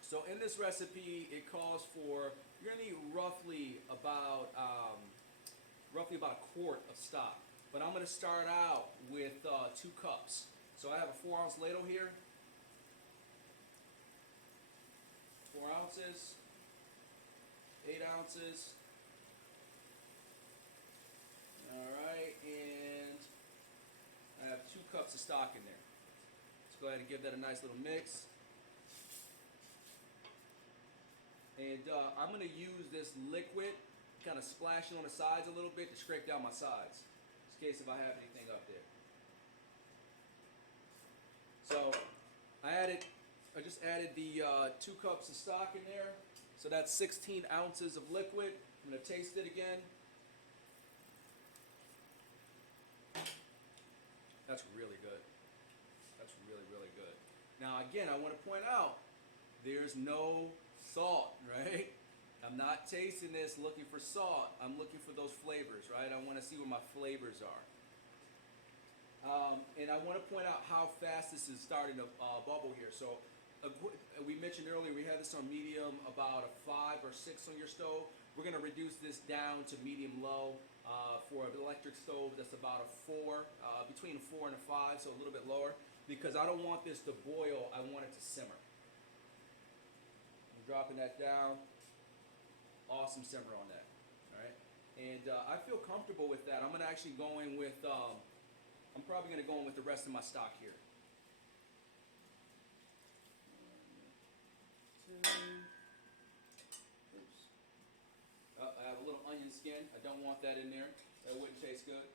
So in this recipe, it calls for, you're going to need roughly about a quart of stock. But I'm going to start out with 2 cups. So I have a 4-ounce ladle here. 4 ounces, 8 ounces. All right, and I have 2 cups of stock in there. Let's go ahead and give that a nice little mix. And I'm going to use this liquid, kind of splash it on the sides a little bit to scrape down my sides, in case if I have anything up there. So I just added the 2 cups of stock in there. So that's 16 ounces of liquid. I'm going to taste it again. That's really good. That's really, really good. Now again, I want to point out, there's no salt, right? I'm not tasting this looking for salt. I'm looking for those flavors, right? I want to see where my flavors are. And I want to point out how fast this is starting to bubble here. So we mentioned earlier we had this on medium, about a 5 or 6 on your stove. We're going to reduce this down to medium-low. For an electric stove, that's about a 4, between a 4 and a 5, so a little bit lower, because I don't want this to boil. I want it to simmer. I'm dropping that down. Awesome simmer on that. All right, and I feel comfortable with that. I'm going to actually go in with. I'm probably going to go in with the rest of my stock here. Oops. I have a little onion skin. I don't want that in there. That wouldn't taste good.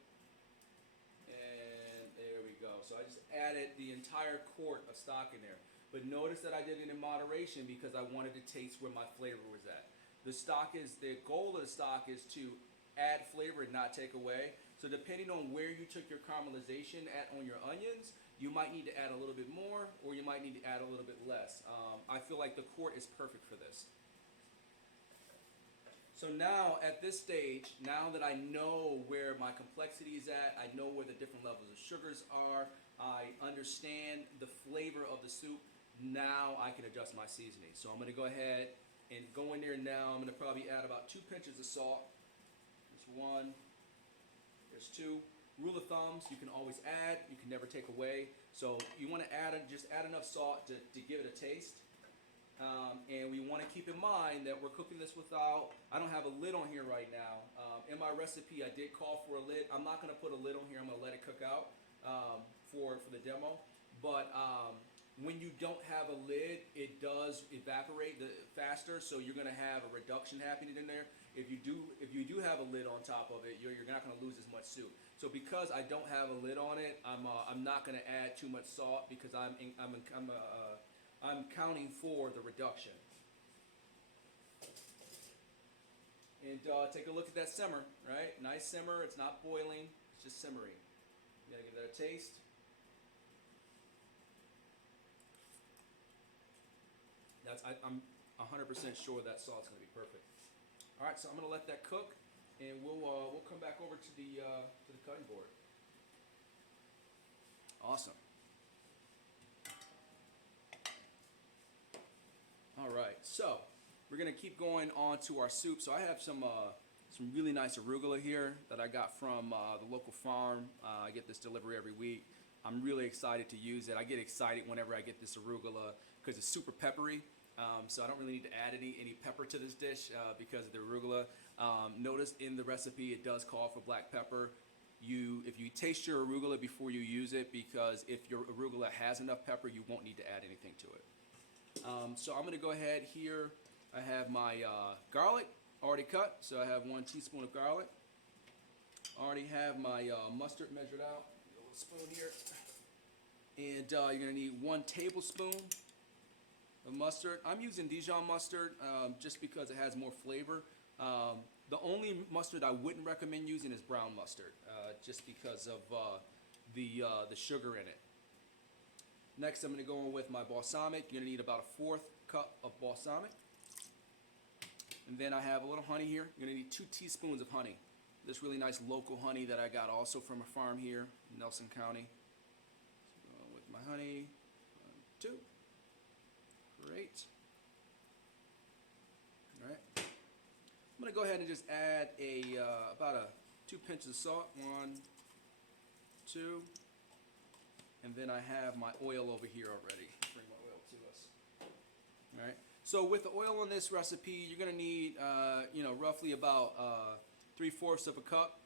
And there we go. So I just added the entire quart of stock in there. But notice that I did it in moderation because I wanted to taste where my flavor was at. The goal of the stock is to add flavor and not take away. So depending on where you took your caramelization at on your onions, you might need to add a little bit more, or you might need to add a little bit less. I feel like the quart is perfect for this. So now at this stage, now that I know where my complexity is at, I know where the different levels of sugars are, I understand the flavor of the soup, now I can adjust my seasoning. So I'm going to go ahead and go in there now. I'm going to probably add about 2 pinches of salt. There's 1, there's 2. Rule of thumbs, you can always add, you can never take away. So you want to just add enough salt to give it a taste. And we want to keep in mind that we're cooking this without, I don't have a lid on here right now. In my recipe, I did call for a lid. I'm not going to put a lid on here. I'm going to let it cook out for the demo. But when you don't have a lid, it does evaporate faster, so you're going to have a reduction happening in there. If you do have a lid on top of it, you're not going to lose as much soup. So because I don't have a lid on it, I'm not going to add too much salt because I'm counting for the reduction. And take a look at that simmer, right? Nice simmer. It's not boiling. It's just simmering. You gotta give that a taste. I'm 100% sure that salt's gonna be perfect. All right, so I'm gonna let that cook, and we'll come back over to the cutting board. Awesome. All right, so we're gonna keep going on to our soup. So I have some really nice arugula here that I got from the local farm. I get this delivery every week. I'm really excited to use it. I get excited whenever I get this arugula because it's super peppery. So I don't really need to add any pepper to this dish because of the arugula. Notice in the recipe it does call for black pepper. If you taste your arugula before you use it, because if your arugula has enough pepper, you won't need to add anything to it. So I'm going to go ahead here. I have my garlic already cut, so I have 1 teaspoon of garlic. I already have my mustard measured out. A little spoon here. And you're going to need 1 tablespoon of mustard. I'm using Dijon mustard just because it has more flavor. The only mustard I wouldn't recommend using is brown mustard, just because of the sugar in it. Next, I'm going to go in with my balsamic. You're going to need about a 1/4 cup of balsamic. And then I have a little honey here. You're going to need 2 teaspoons of honey. This really nice local honey that I got also from a farm here in Nelson County. So with my honey, 1, 2. Great. All right. I'm going to go ahead and just add about 2 pinches of salt. 1, 2. And then I have my oil over here already. Bring my oil to us. All right. So with the oil in this recipe, you're going to need, roughly about 3/4 of a cup.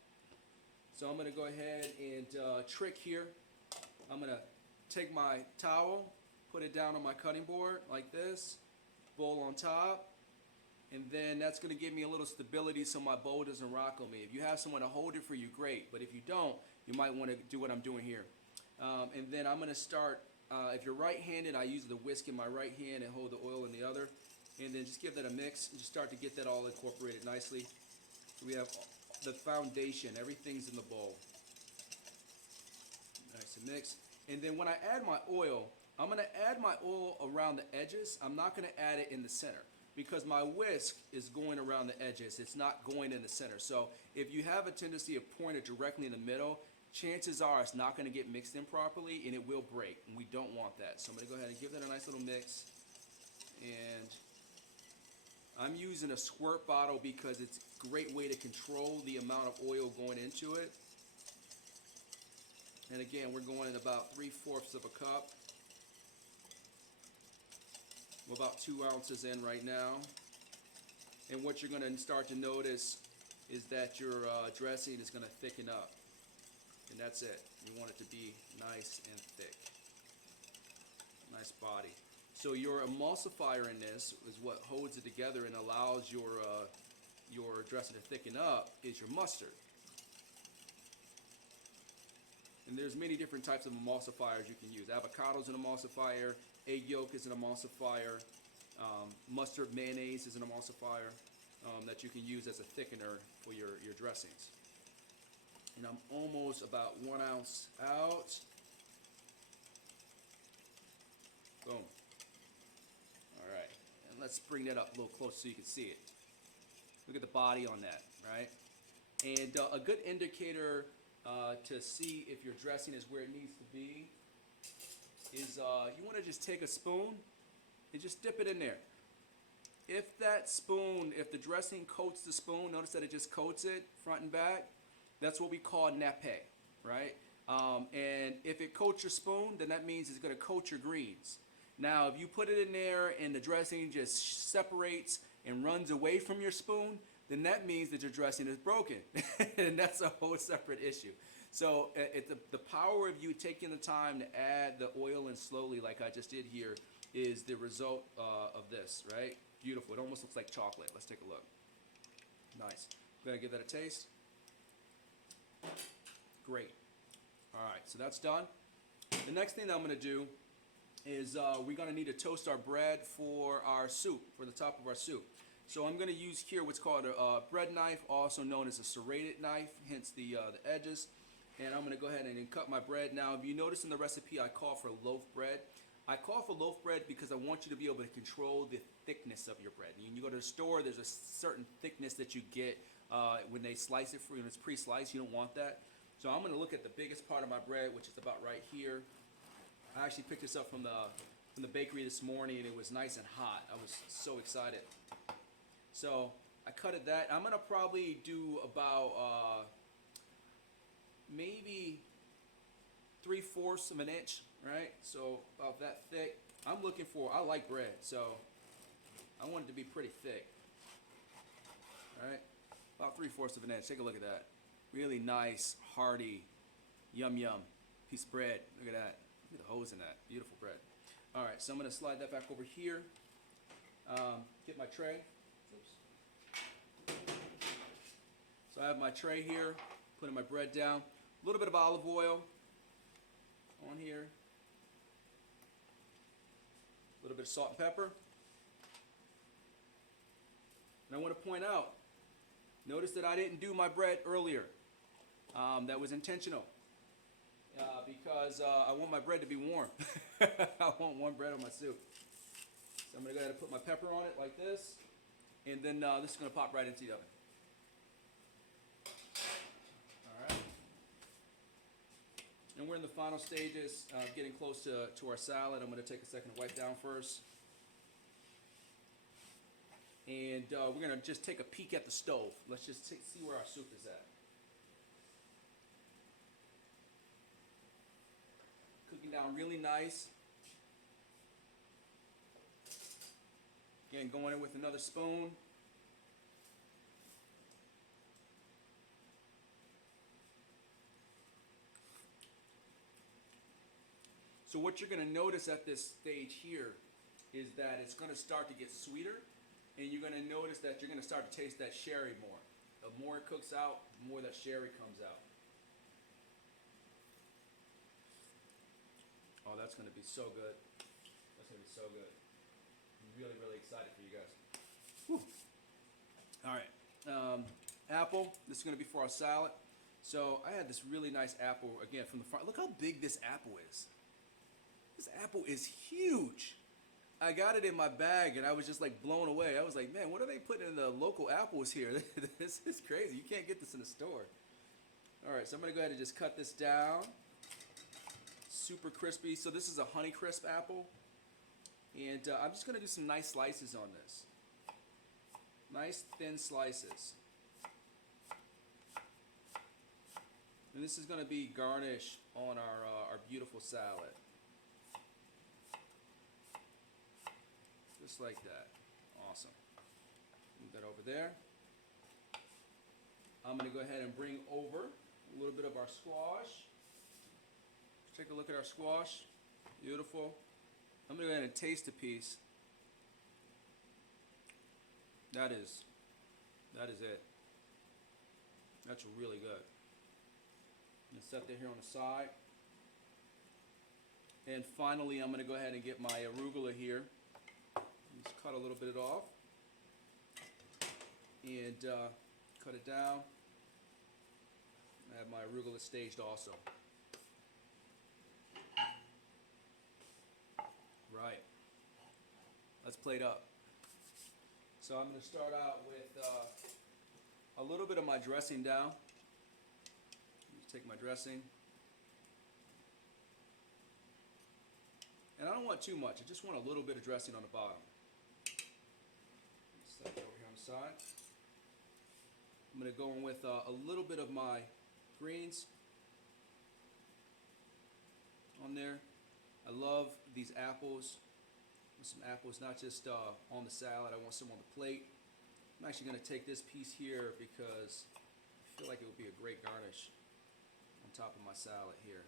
So I'm going to go ahead and trick here. I'm going to take my towel, put it down on my cutting board like this, bowl on top, and then that's going to give me a little stability so my bowl doesn't rock on me. If you have someone to hold it for you, great. But if you don't, you might want to do what I'm doing here. And then I'm going to start, if you're right-handed, I use the whisk in my right hand and hold the oil in the other. And then just give that a mix and just start to get that all incorporated nicely. So we have the foundation, everything's in the bowl. Nice and mix. And then when I add my oil, I'm going to add my oil around the edges. I'm not going to add it in the center because my whisk is going around the edges. It's not going in the center. So if you have a tendency of pouring it directly in the middle, chances are it's not going to get mixed in properly and it will break, and we don't want that. So I'm going to go ahead and give that a nice little mix. And I'm using a squirt bottle because it's a great way to control the amount of oil going into it. And again, we're going in about 3/4 of a cup. We're about 2 ounces in right now. And what you're going to start to notice is that your dressing is going to thicken up. And that's it. You want it to be nice and thick. Nice body. So your emulsifier in this is what holds it together and allows your dressing to thicken up is your mustard. And there's many different types of emulsifiers you can use. Avocado's an emulsifier, egg yolk is an emulsifier, mustard mayonnaise is an emulsifier that you can use as a thickener for your dressings. And I'm almost about 1 ounce out. Boom. All right, and let's bring that up a little closer so you can see it. Look at the body on that, right? And a good indicator to see if your dressing is where it needs to be is you want to just take a spoon and just dip it in there. If that spoon, if the dressing coats the spoon, notice that it just coats it front and back. That's what we call nappe, right? And if it coats your spoon, then that means it's going to coat your greens. Now, if you put it in there and the dressing just separates and runs away from your spoon, then that means that your dressing is broken. And that's a whole separate issue. So the power of you taking the time to add the oil in slowly like I just did here is the result of this, right? Beautiful. It almost looks like chocolate. Let's take a look. Nice. I'm going to give that a taste. Great. All right, so that's done. The next thing that I'm going to do is we're going to need to toast our bread for our soup, for the top of our soup. So I'm going to use here what's called a bread knife, also known as a serrated knife, hence the edges. And I'm going to go ahead and cut my bread. Now, if you notice in the recipe, I call for loaf bread. I call for loaf bread because I want you to be able to control the thickness of your bread. When you go to the store, there's a certain thickness that you get when they slice it for you, and it's pre-sliced. You don't want that. So I'm going to look at the biggest part of my bread, which is about right here. I actually picked this up from the bakery this morning, and it was nice and hot. I was so excited. So I cut it that. I'm going to probably do about maybe 3/4 of an inch, right? So about that thick. I like bread, so I want it to be pretty thick. All right, about 3/4 of an inch. Take a look at that. Really nice, hearty, yum piece of bread. Look at that. Look at the holes in that. Beautiful bread. All right, so I'm going to slide that back over here. Get my tray. Oops. So I have my tray here. Putting my bread down. A little bit of olive oil on here. A little bit of salt and pepper. And I want to point out Notice that I didn't do my bread earlier. That was intentional. Because I want my bread to be warm. I want warm bread on my soup. So I'm going to go ahead and put my pepper on it like this. And then this is going to pop right into the oven. Alright. And we're in the final stages of getting close to our salad. I'm going to take a second to wipe down first. And we're going to just take a peek at the stove. Let's just see where our soup is at. Cooking down really nice. Again, going in with another spoon. So what you're going to notice at this stage here is that it's going to start to get sweeter, and you're going to notice that you're going to start to taste that sherry more. The more it cooks out, the more that sherry comes out. Oh, that's going to be so good. That's going to be so good. I'm really, really excited for you guys. Whew. All right. Apple. This is going to be for our salad. So I had this really nice apple, again, from the front. Look how big this apple is. This apple is huge. I got it in my bag, and I was just like blown away. I was like, man, what are they putting in the local apples here? This is crazy. You can't get this in the store. All right, so I'm going to go ahead and just cut this down. Super crispy. So this is a Honeycrisp apple. And I'm just going to do some nice slices on this. Nice thin slices. And this is going to be garnish on our beautiful salad. Just like that. Awesome. Move that over there. I'm going to go ahead and bring over a little bit of our squash. Take a look at our squash. Beautiful. I'm going to go ahead and taste a piece. That is it. That's really good. I'm going to set that here on the side. And finally, I'm going to go ahead and get my arugula here. Just cut a little bit off. And cut it down. I have my arugula staged also. Right. Let's plate up. So I'm going to start out with a little bit of my dressing down. Just take my dressing. And I don't want too much. I just want a little bit of dressing on the bottom. Set it over here on the side. I'm going to go in with a little bit of my greens on there. I love these apples. Some apples, not just on the salad. I want some on the plate. I'm actually going to take this piece here because I feel like it would be a great garnish on top of my salad here.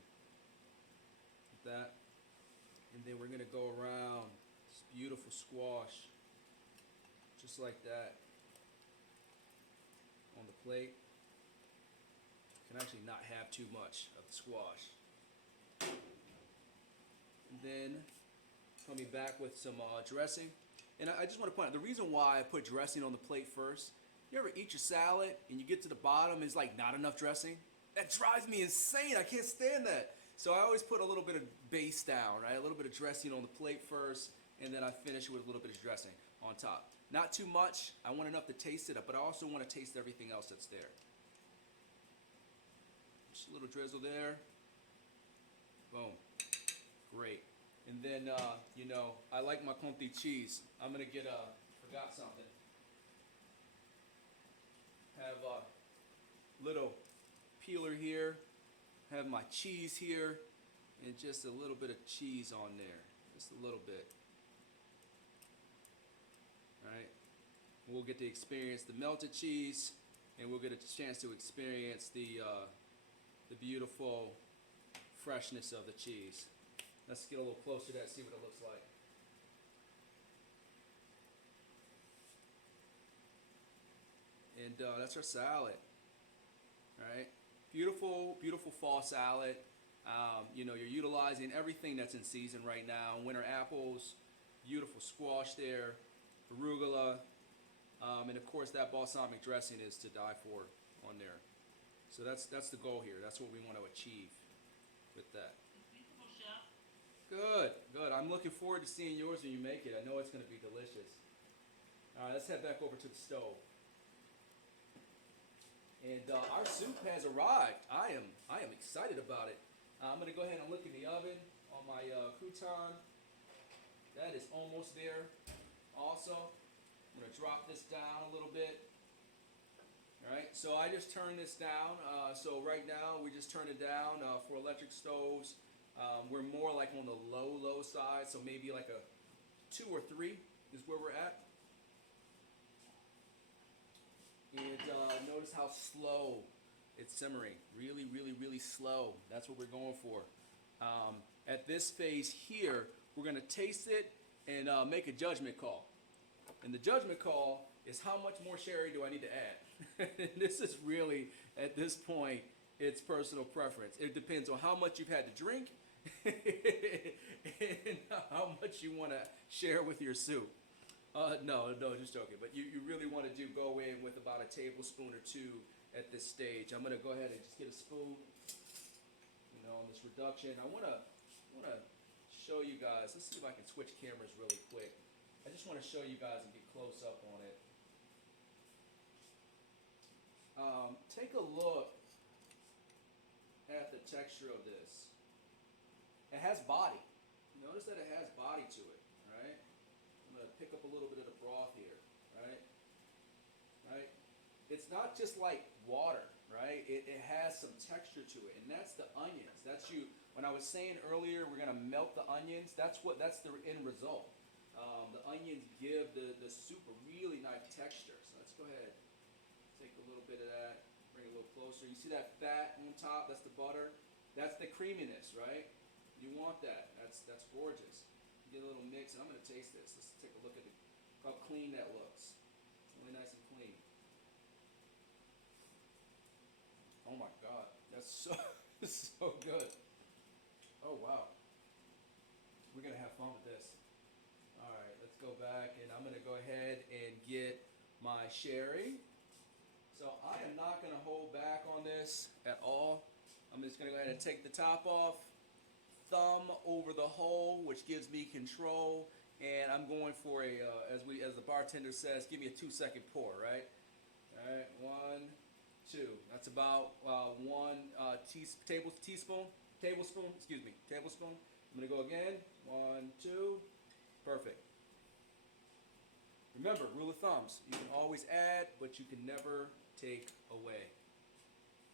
Like that. And then we're going to go around this beautiful squash, just like that, on the plate. You can actually not have too much of the squash. And then coming back with some dressing. And I just want to point out, the reason why I put dressing on the plate first, you ever eat your salad and you get to the bottom and it's like not enough dressing? That drives me insane. I can't stand that. So I always put a little bit of base down, right? A little bit of dressing on the plate first, and then I finish with a little bit of dressing on top. Not too much. I want enough to taste it up, but I also want to taste everything else that's there. Just a little drizzle there. Boom. Great. And then, you know, I like my Conti cheese. I'm going to get forgot something. Have a little peeler here. Have my cheese here. And just a little bit of cheese on there. Just a little bit. Alright. We'll get to experience the melted cheese. And we'll get a chance to experience the beautiful freshness of the cheese. Let's get a little closer to that, see what it looks like. And that's our salad. Alright. Beautiful, beautiful fall salad. You know, you're utilizing everything that's in season right now. Winter apples, beautiful squash there, arugula, And of course, that balsamic dressing is to die for on there. So that's the goal here. That's what we want to achieve with that. It's beautiful, chef. Good, good. I'm looking forward to seeing yours when you make it. I know it's going to be delicious. All right, let's head back over to the stove. And our soup has arrived. I am excited about it. I'm going to go ahead and look in the oven on my crouton. That is almost there. Also, I'm going to drop this down a little bit. All right, so I just turned this down. So right now we just turned it down for electric stoves. We're more like on the low side, so maybe like a 2 or 3 is where we're at. And notice how slow it's simmering. Really, really, really slow. That's what we're going for. At this phase here, we're going to taste it and make a judgment call. And the judgment call is how much more sherry do I need to add? This is really, at this point, it's personal preference. It depends on how much you've had to drink and how much you want to share with your soup. No, just joking. But you really want to go in with about a tablespoon or 2 at this stage. I'm going to go ahead and just get a spoon, on this reduction. I want to show you guys. Let's see if I can switch cameras really quick. I just want to show you guys and get close up on it. Take a look at the texture of this. It has body. Notice that it has body to it, right? I'm going to pick up a little bit of the broth here, right? Right? It's not just like water, right? It has some texture to it, and that's the onions. That's when I was saying earlier we're going to melt the onions, that's the end result. The onions give the soup a really nice texture. So let's go ahead, take a little bit of that, bring it a little closer. You see that fat on top? That's the butter. That's the creaminess, right? You want that. That's gorgeous. Get a little mix, and I'm going to taste this. Let's take a look at how clean that looks. It's really nice and clean. Oh my God, that's so so good. Oh wow, we're gonna have fun with this. All right, let's go back, and I'm gonna go ahead and get my sherry. So I am not gonna hold back on this at all. I'm just gonna go ahead and take the top off, thumb over the hole, which gives me control, and I'm going for as the bartender says, give me a 2-second pour, right? All right, 1, 2. That's about 1 tablespoon. I'm gonna go again. 1, 2. Perfect. Remember, rule of thumbs. You can always add, but you can never take away.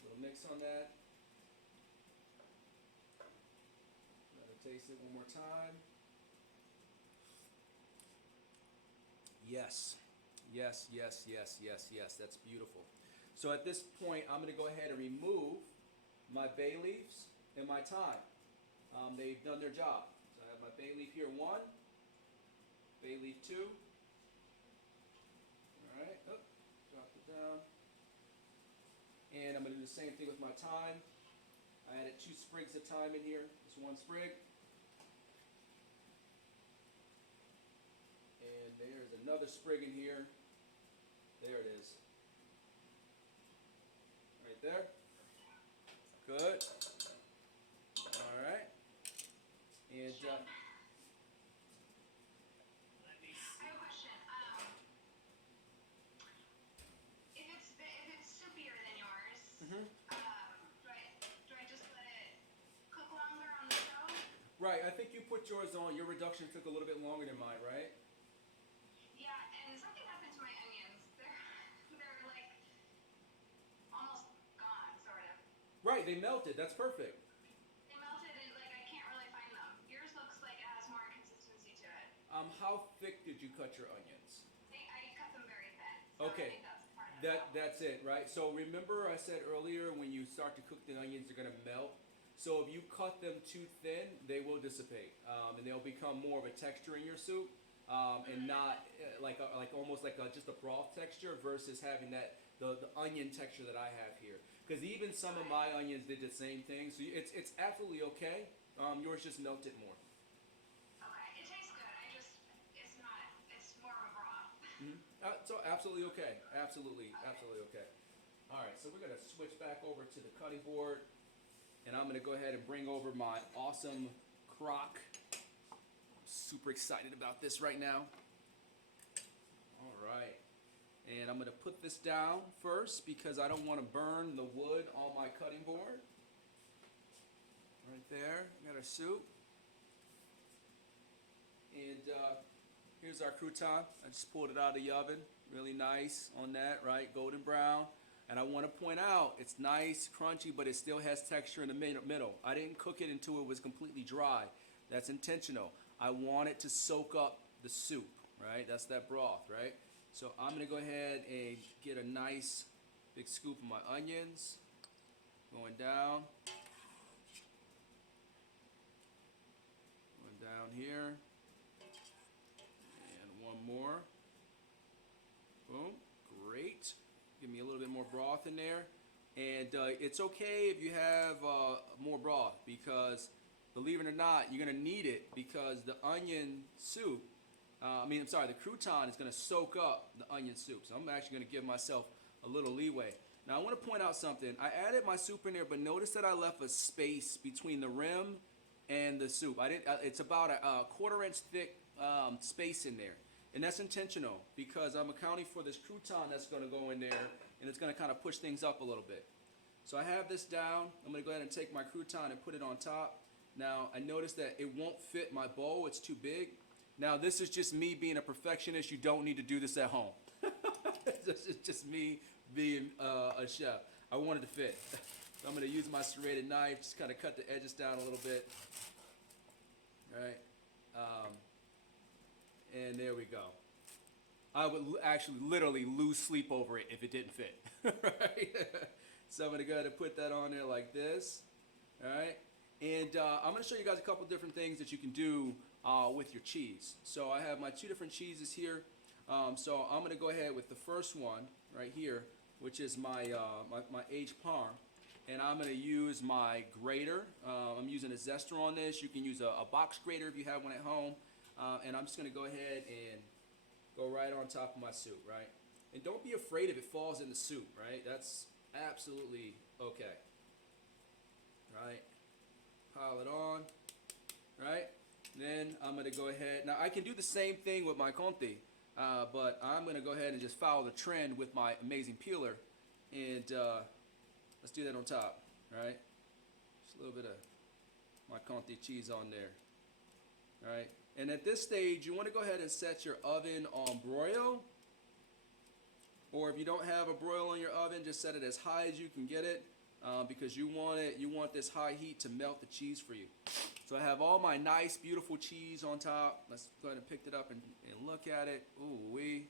Little mix on that. Taste it one more time. Yes. Yes, yes, yes, yes, yes. That's beautiful. So at this point, I'm going to go ahead and remove my bay leaves and my thyme. They've done their job. So I have my bay leaf here, 1. Bay leaf 2. All right. Oh, drop it down. And I'm going to do the same thing with my thyme. I added 2 sprigs of thyme in here. Just 1 sprig. And there's another sprig in here. There it is. Right there. Good. All right. And let me I see. have a question. If it's soupier than yours, Mm-hmm. do I just let it cook longer on the stove? Right. I think you put yours on. Your reduction took a little bit longer than mine, right? Yeah, and something happened to my onions. They're like almost gone, sort of. Right. They melted. That's perfect. They melted and like I can't really find them. Yours looks like it has more consistency to it. How thick did you cut your onions? I cut them very thin. So Okay. I think that's part of it. That's it, right? So remember I said earlier when you start to cook the onions, they're going to melt. So if you cut them too thin, they will dissipate, and they'll become more of a texture in your soup, and not almost like just a broth texture versus having the onion texture that I have here. Because even some of my onions did the same thing. So it's absolutely okay. Yours just melted more. Okay, it tastes good. It's more of a broth. So absolutely okay. Absolutely okay. All right, so we're gonna switch back over to the cutting board, and I'm gonna go ahead and bring over my awesome crock. I'm super excited about this right now. All right, and I'm gonna put this down first because I don't want to burn the wood on my cutting board. Right there, we got our soup, and here's our crouton. I just pulled it out of the oven. Really nice on that, right? Golden brown. And I want to point out, it's nice, crunchy, but it still has texture in the middle. I didn't cook it until it was completely dry. That's intentional. I want it to soak up the soup, right? That's that broth, right? So I'm going to go ahead and get a nice big scoop of my onions. Going down. Going down here. And one more. Boom. Great. Give me a little bit more broth in there. And it's okay if you have more broth because, believe it or not, you're going to need it because the onion soup, the crouton is going to soak up the onion soup. So I'm actually going to give myself a little leeway. Now I want to point out something. I added my soup in there, but notice that I left a space between the rim and the soup. It's about a quarter-inch thick space in there. And that's intentional because I'm accounting for this crouton that's going to go in there, and it's going to kind of push things up a little bit. So I have this down. I'm going to go ahead and take my crouton and put it on top. Now I notice that it won't fit my bowl. It's too big. Now this is just me being a perfectionist. You don't need to do this at home. This is just me being a chef. I wanted to fit. So I'm going to use my serrated knife, just kind of cut the edges down a little bit. All right. And there we go. I would actually literally lose sleep over it if it didn't fit. Right? So I'm going to go ahead and put that on there like this. All right? And I'm going to show you guys a couple different things that you can do with your cheese. So I have my two different cheeses here. So I'm going to go ahead with the first one right here, which is my aged parm. And I'm going to use my grater. I'm using a zester on this. You can use a box grater if you have one at home. And I'm just going to go ahead and go right on top of my soup, right? And don't be afraid if it falls in the soup, right? That's absolutely okay. Right? Pile it on, right? Then I'm going to go ahead. Now, I can do the same thing with my conti, but I'm going to go ahead and just follow the trend with my amazing peeler. And let's do that on top, right? Just a little bit of my conti cheese on there, right? And at this stage, you want to go ahead and set your oven on broil. Or if you don't have a broil on your oven, just set it as high as you can get it because you want this high heat to melt the cheese for you. So I have all my nice, beautiful cheese on top. Let's go ahead and pick it up and look at it. Ooh wee.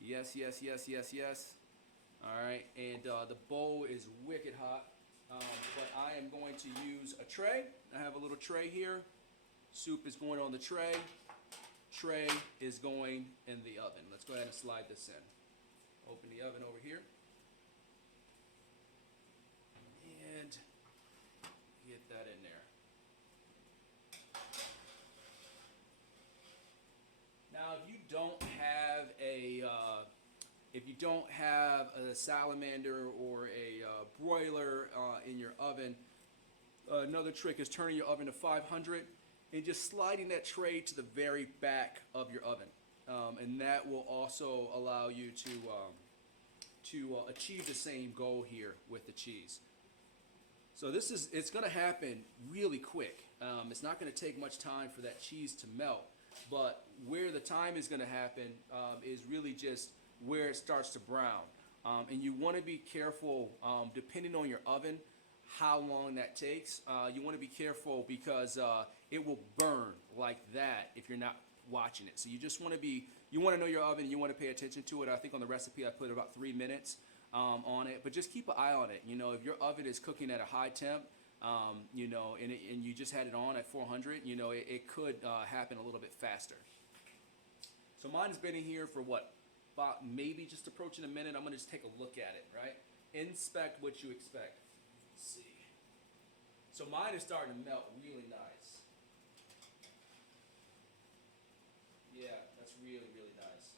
Yes, yes, yes, yes, yes. All right, and the bowl is wicked hot. But I am going to use a tray. I have a little tray here. Soup is going on the tray. Tray is going in the oven. Let's go ahead and slide this in. Open the oven over here. And get that in there. Now, if you don't have a salamander or a broiler in your oven, another trick is turning your oven to 500 and just sliding that tray to the very back of your oven. And that will also allow you to achieve the same goal here with the cheese. So it's going to happen really quick. It's not going to take much time for that cheese to melt. But where the time is going to happen is really just where it starts to brown. And you want to be careful, depending on your oven, how long that takes. You want to be careful because it will burn like that if you're not watching it. So you just want to know your oven and you want to pay attention to it. I think on the recipe I put about 3 minutes on it, but just keep an eye on it. You know, if your oven is cooking at a high temp, you know, and you just had it on at 400, you know, it could happen a little bit faster. So mine's been in here for what? About maybe just approaching a minute. I'm going to just take a look at it, right? Inspect what you expect. Let's see. So mine is starting to melt really nice. Yeah, that's really, really nice.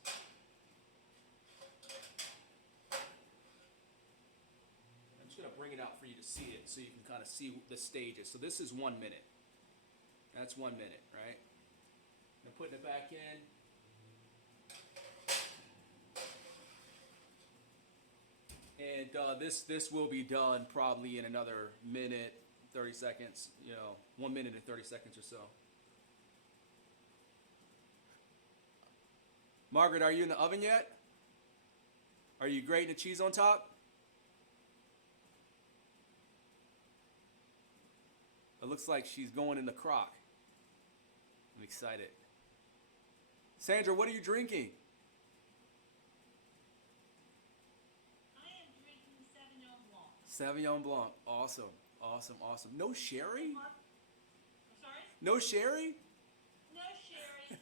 to see it, so you can kind of see the stages. So this is 1 minute. That's 1 minute, right? And putting it back in. And this will be done probably in another minute, 30 seconds, 1 minute and 30 seconds or so. Margaret, are you in the oven yet? Are you grating the cheese on top? It looks like she's going in the crock. I'm excited. Sandra, what are you drinking? I am drinking Sauvignon Blanc. Sauvignon Blanc. Awesome. Awesome. Awesome. No sherry? I'm sorry? No sherry? No sherry. The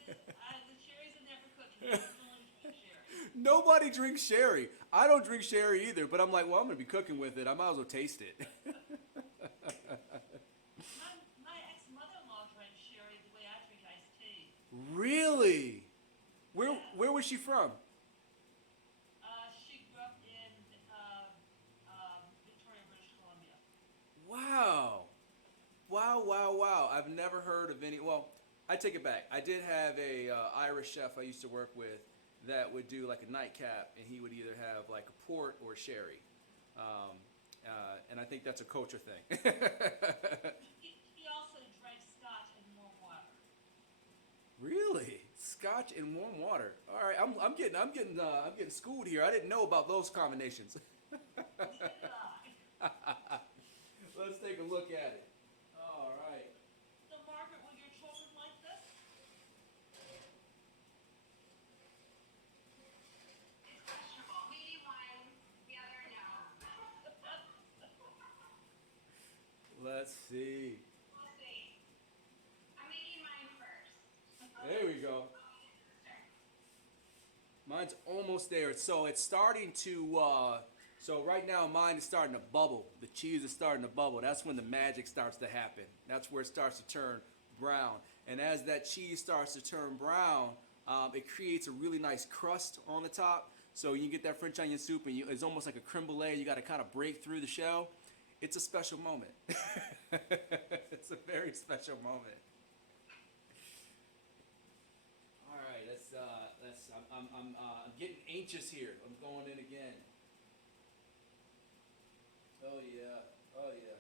sherry's are never cooking. I don't drink sherry. Nobody drinks sherry. I don't drink sherry either, but I'm like, well, I'm going to be cooking with it. I might as well taste it. My ex-mother-in-law drank sherry the way I drink iced tea. Really? Where was she from? She grew up in Victoria, British Columbia. Wow. Wow, wow, wow. I've never heard of any. Well, I take it back. I did have a Irish chef I used to work with that would do like a nightcap, and he would either have like a port or sherry. And I think that's a culture thing. He also drank scotch and warm water. Really? Scotch and warm water. All right, I'm getting schooled here. I didn't know about those combinations. Let's take a look at it. All right. So, Margaret, will your children like this? It's questionable. Maybe one, the other no. Let's see. We'll see. I'm making mine first. There we go. Mine's almost there. So it's starting to, so right now mine is starting to bubble. The cheese is starting to bubble. That's when the magic starts to happen. That's where it starts to turn brown. And as that cheese starts to turn brown, it creates a really nice crust on the top. So you get that French onion soup and it's almost like a creme brulee. You got to kind of break through the shell. It's a special moment. It's a very special moment. All right, I'm getting anxious here. I'm going in again. Oh yeah, oh yeah.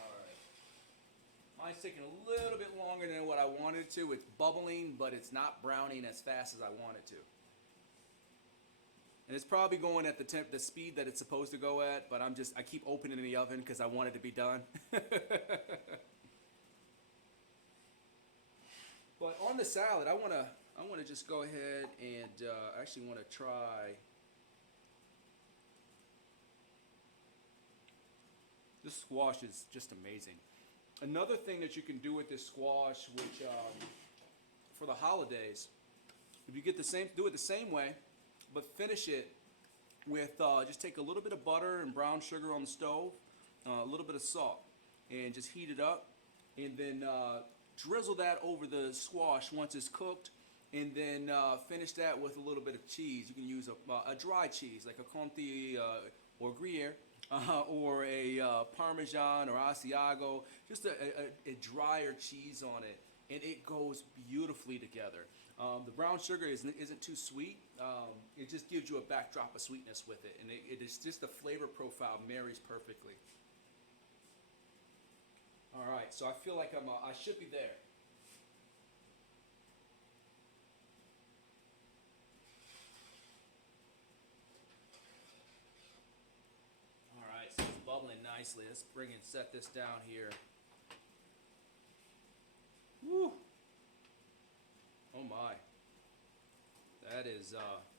All right. Mine's taking a little bit longer than what I wanted to. It's bubbling, but it's not browning as fast as I want it to. And it's probably going at the speed that it's supposed to go at, but I keep opening the oven because I want it to be done. But on the salad, I wanna just go ahead and actually want to try this squash is just amazing. Another thing that you can do with this squash, which for the holidays, if you get do it the same way, but finish it with just take a little bit of butter and brown sugar on the stove, a little bit of salt, and just heat it up, and then drizzle that over the squash once it's cooked, and then finish that with a little bit of cheese. You can use a dry cheese like a Comté or Gruyere, or a Parmesan or Asiago, just a drier cheese on it, and it goes beautifully together. The brown sugar isn't too sweet. It just gives you a backdrop of sweetness with it, and it is just the flavor profile marries perfectly. All right, so I feel like I should be there. All right, so it's bubbling nicely. Let's set this down here. Woo! Oh my.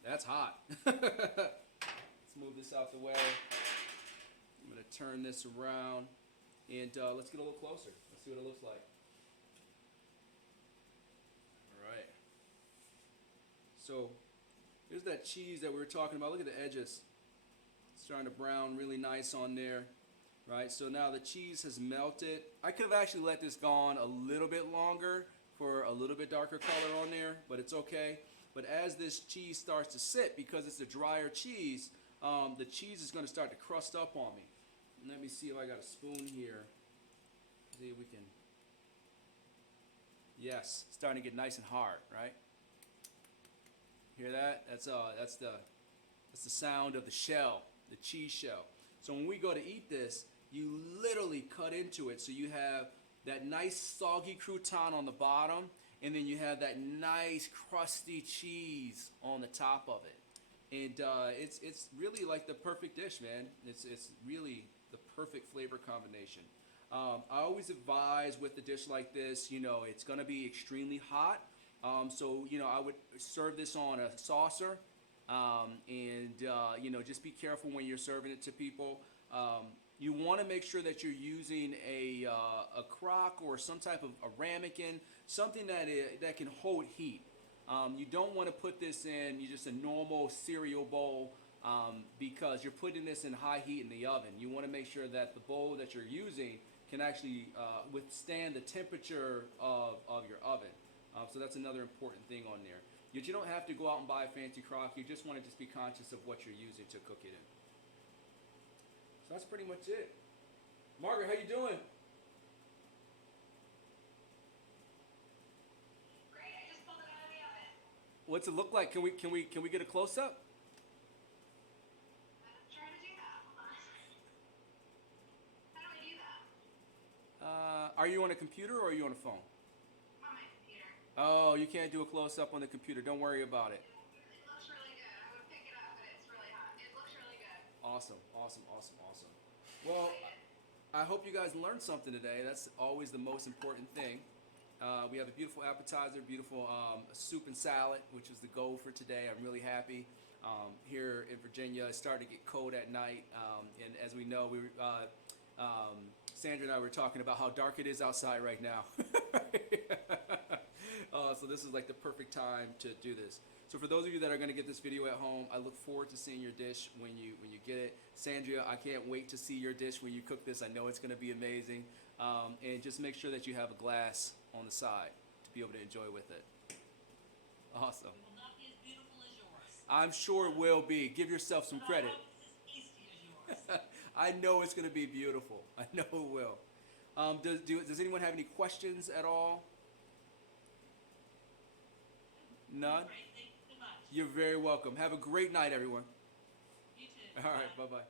That's hot. Let's move this out the way. I'm gonna turn this around, and let's get a little closer. Let's see what it looks like. All right. So here's that cheese that we were talking about. Look at the edges. It's starting to brown really nice on there. Right, so now the cheese has melted. I could have actually let this go on a little bit longer, for a little bit darker color on there, but it's okay. But as this cheese starts to sit, because it's a drier cheese, the cheese is going to start to crust up on me. Let me see if I got a spoon here. See if we can. Yes, starting to get nice and hard, right? Hear that? That's the sound of the shell, the cheese shell. So when we go to eat this, you literally cut into it, so you have that nice soggy crouton on the bottom, and then you have that nice crusty cheese on the top of it. And it's really like the perfect dish, man. It's really the perfect flavor combination. I always advise with a dish like this, it's gonna be extremely hot. So I would serve this on a saucer, and just be careful when you're serving it to people. You want to make sure that you're using a crock or some type of a ramekin, something that can hold heat. You don't want to put this in just a normal cereal bowl, because you're putting this in high heat in the oven. You want to make sure that the bowl that you're using can actually withstand the temperature of your oven. So that's another important thing on there. You don't have to go out and buy a fancy crock. You just want to be conscious of what you're using to cook it in. So that's pretty much it. Margaret, how you doing? Great, I just pulled it out of the oven. What's it look like? Can we get a close up? I'm trying to do that. Hold on. How do I do that? Are you on a computer or are you on a phone? On my computer. Oh, you can't do a close up on the computer. Don't worry about it. It looks really good. I would pick it up, but it's really hot. It looks really good. Awesome. Well, I hope you guys learned something today. That's always the most important thing. We have a beautiful appetizer, beautiful soup and salad, which is the goal for today. I'm really happy. Here in Virginia, it's starting to get cold at night, and as we know, Sandra and I were talking about how dark it is outside right now. So this is like the perfect time to do this. So for those of you that are going to get this video at home, I look forward to seeing your dish when you get it. Sandra, I can't wait to see your dish when you cook this. I know it's going to be amazing. And just make sure that you have a glass on the side to be able to enjoy with it. Awesome. It will not be as beautiful as yours. I'm sure it will be. Give yourself some But credit. I hope it's as tasty as yours. I know it's going to be beautiful. I know it will. Does anyone have any questions at all? None? Great, thank you so much. You're very welcome. Have a great night, everyone. You too. All right, bye-bye.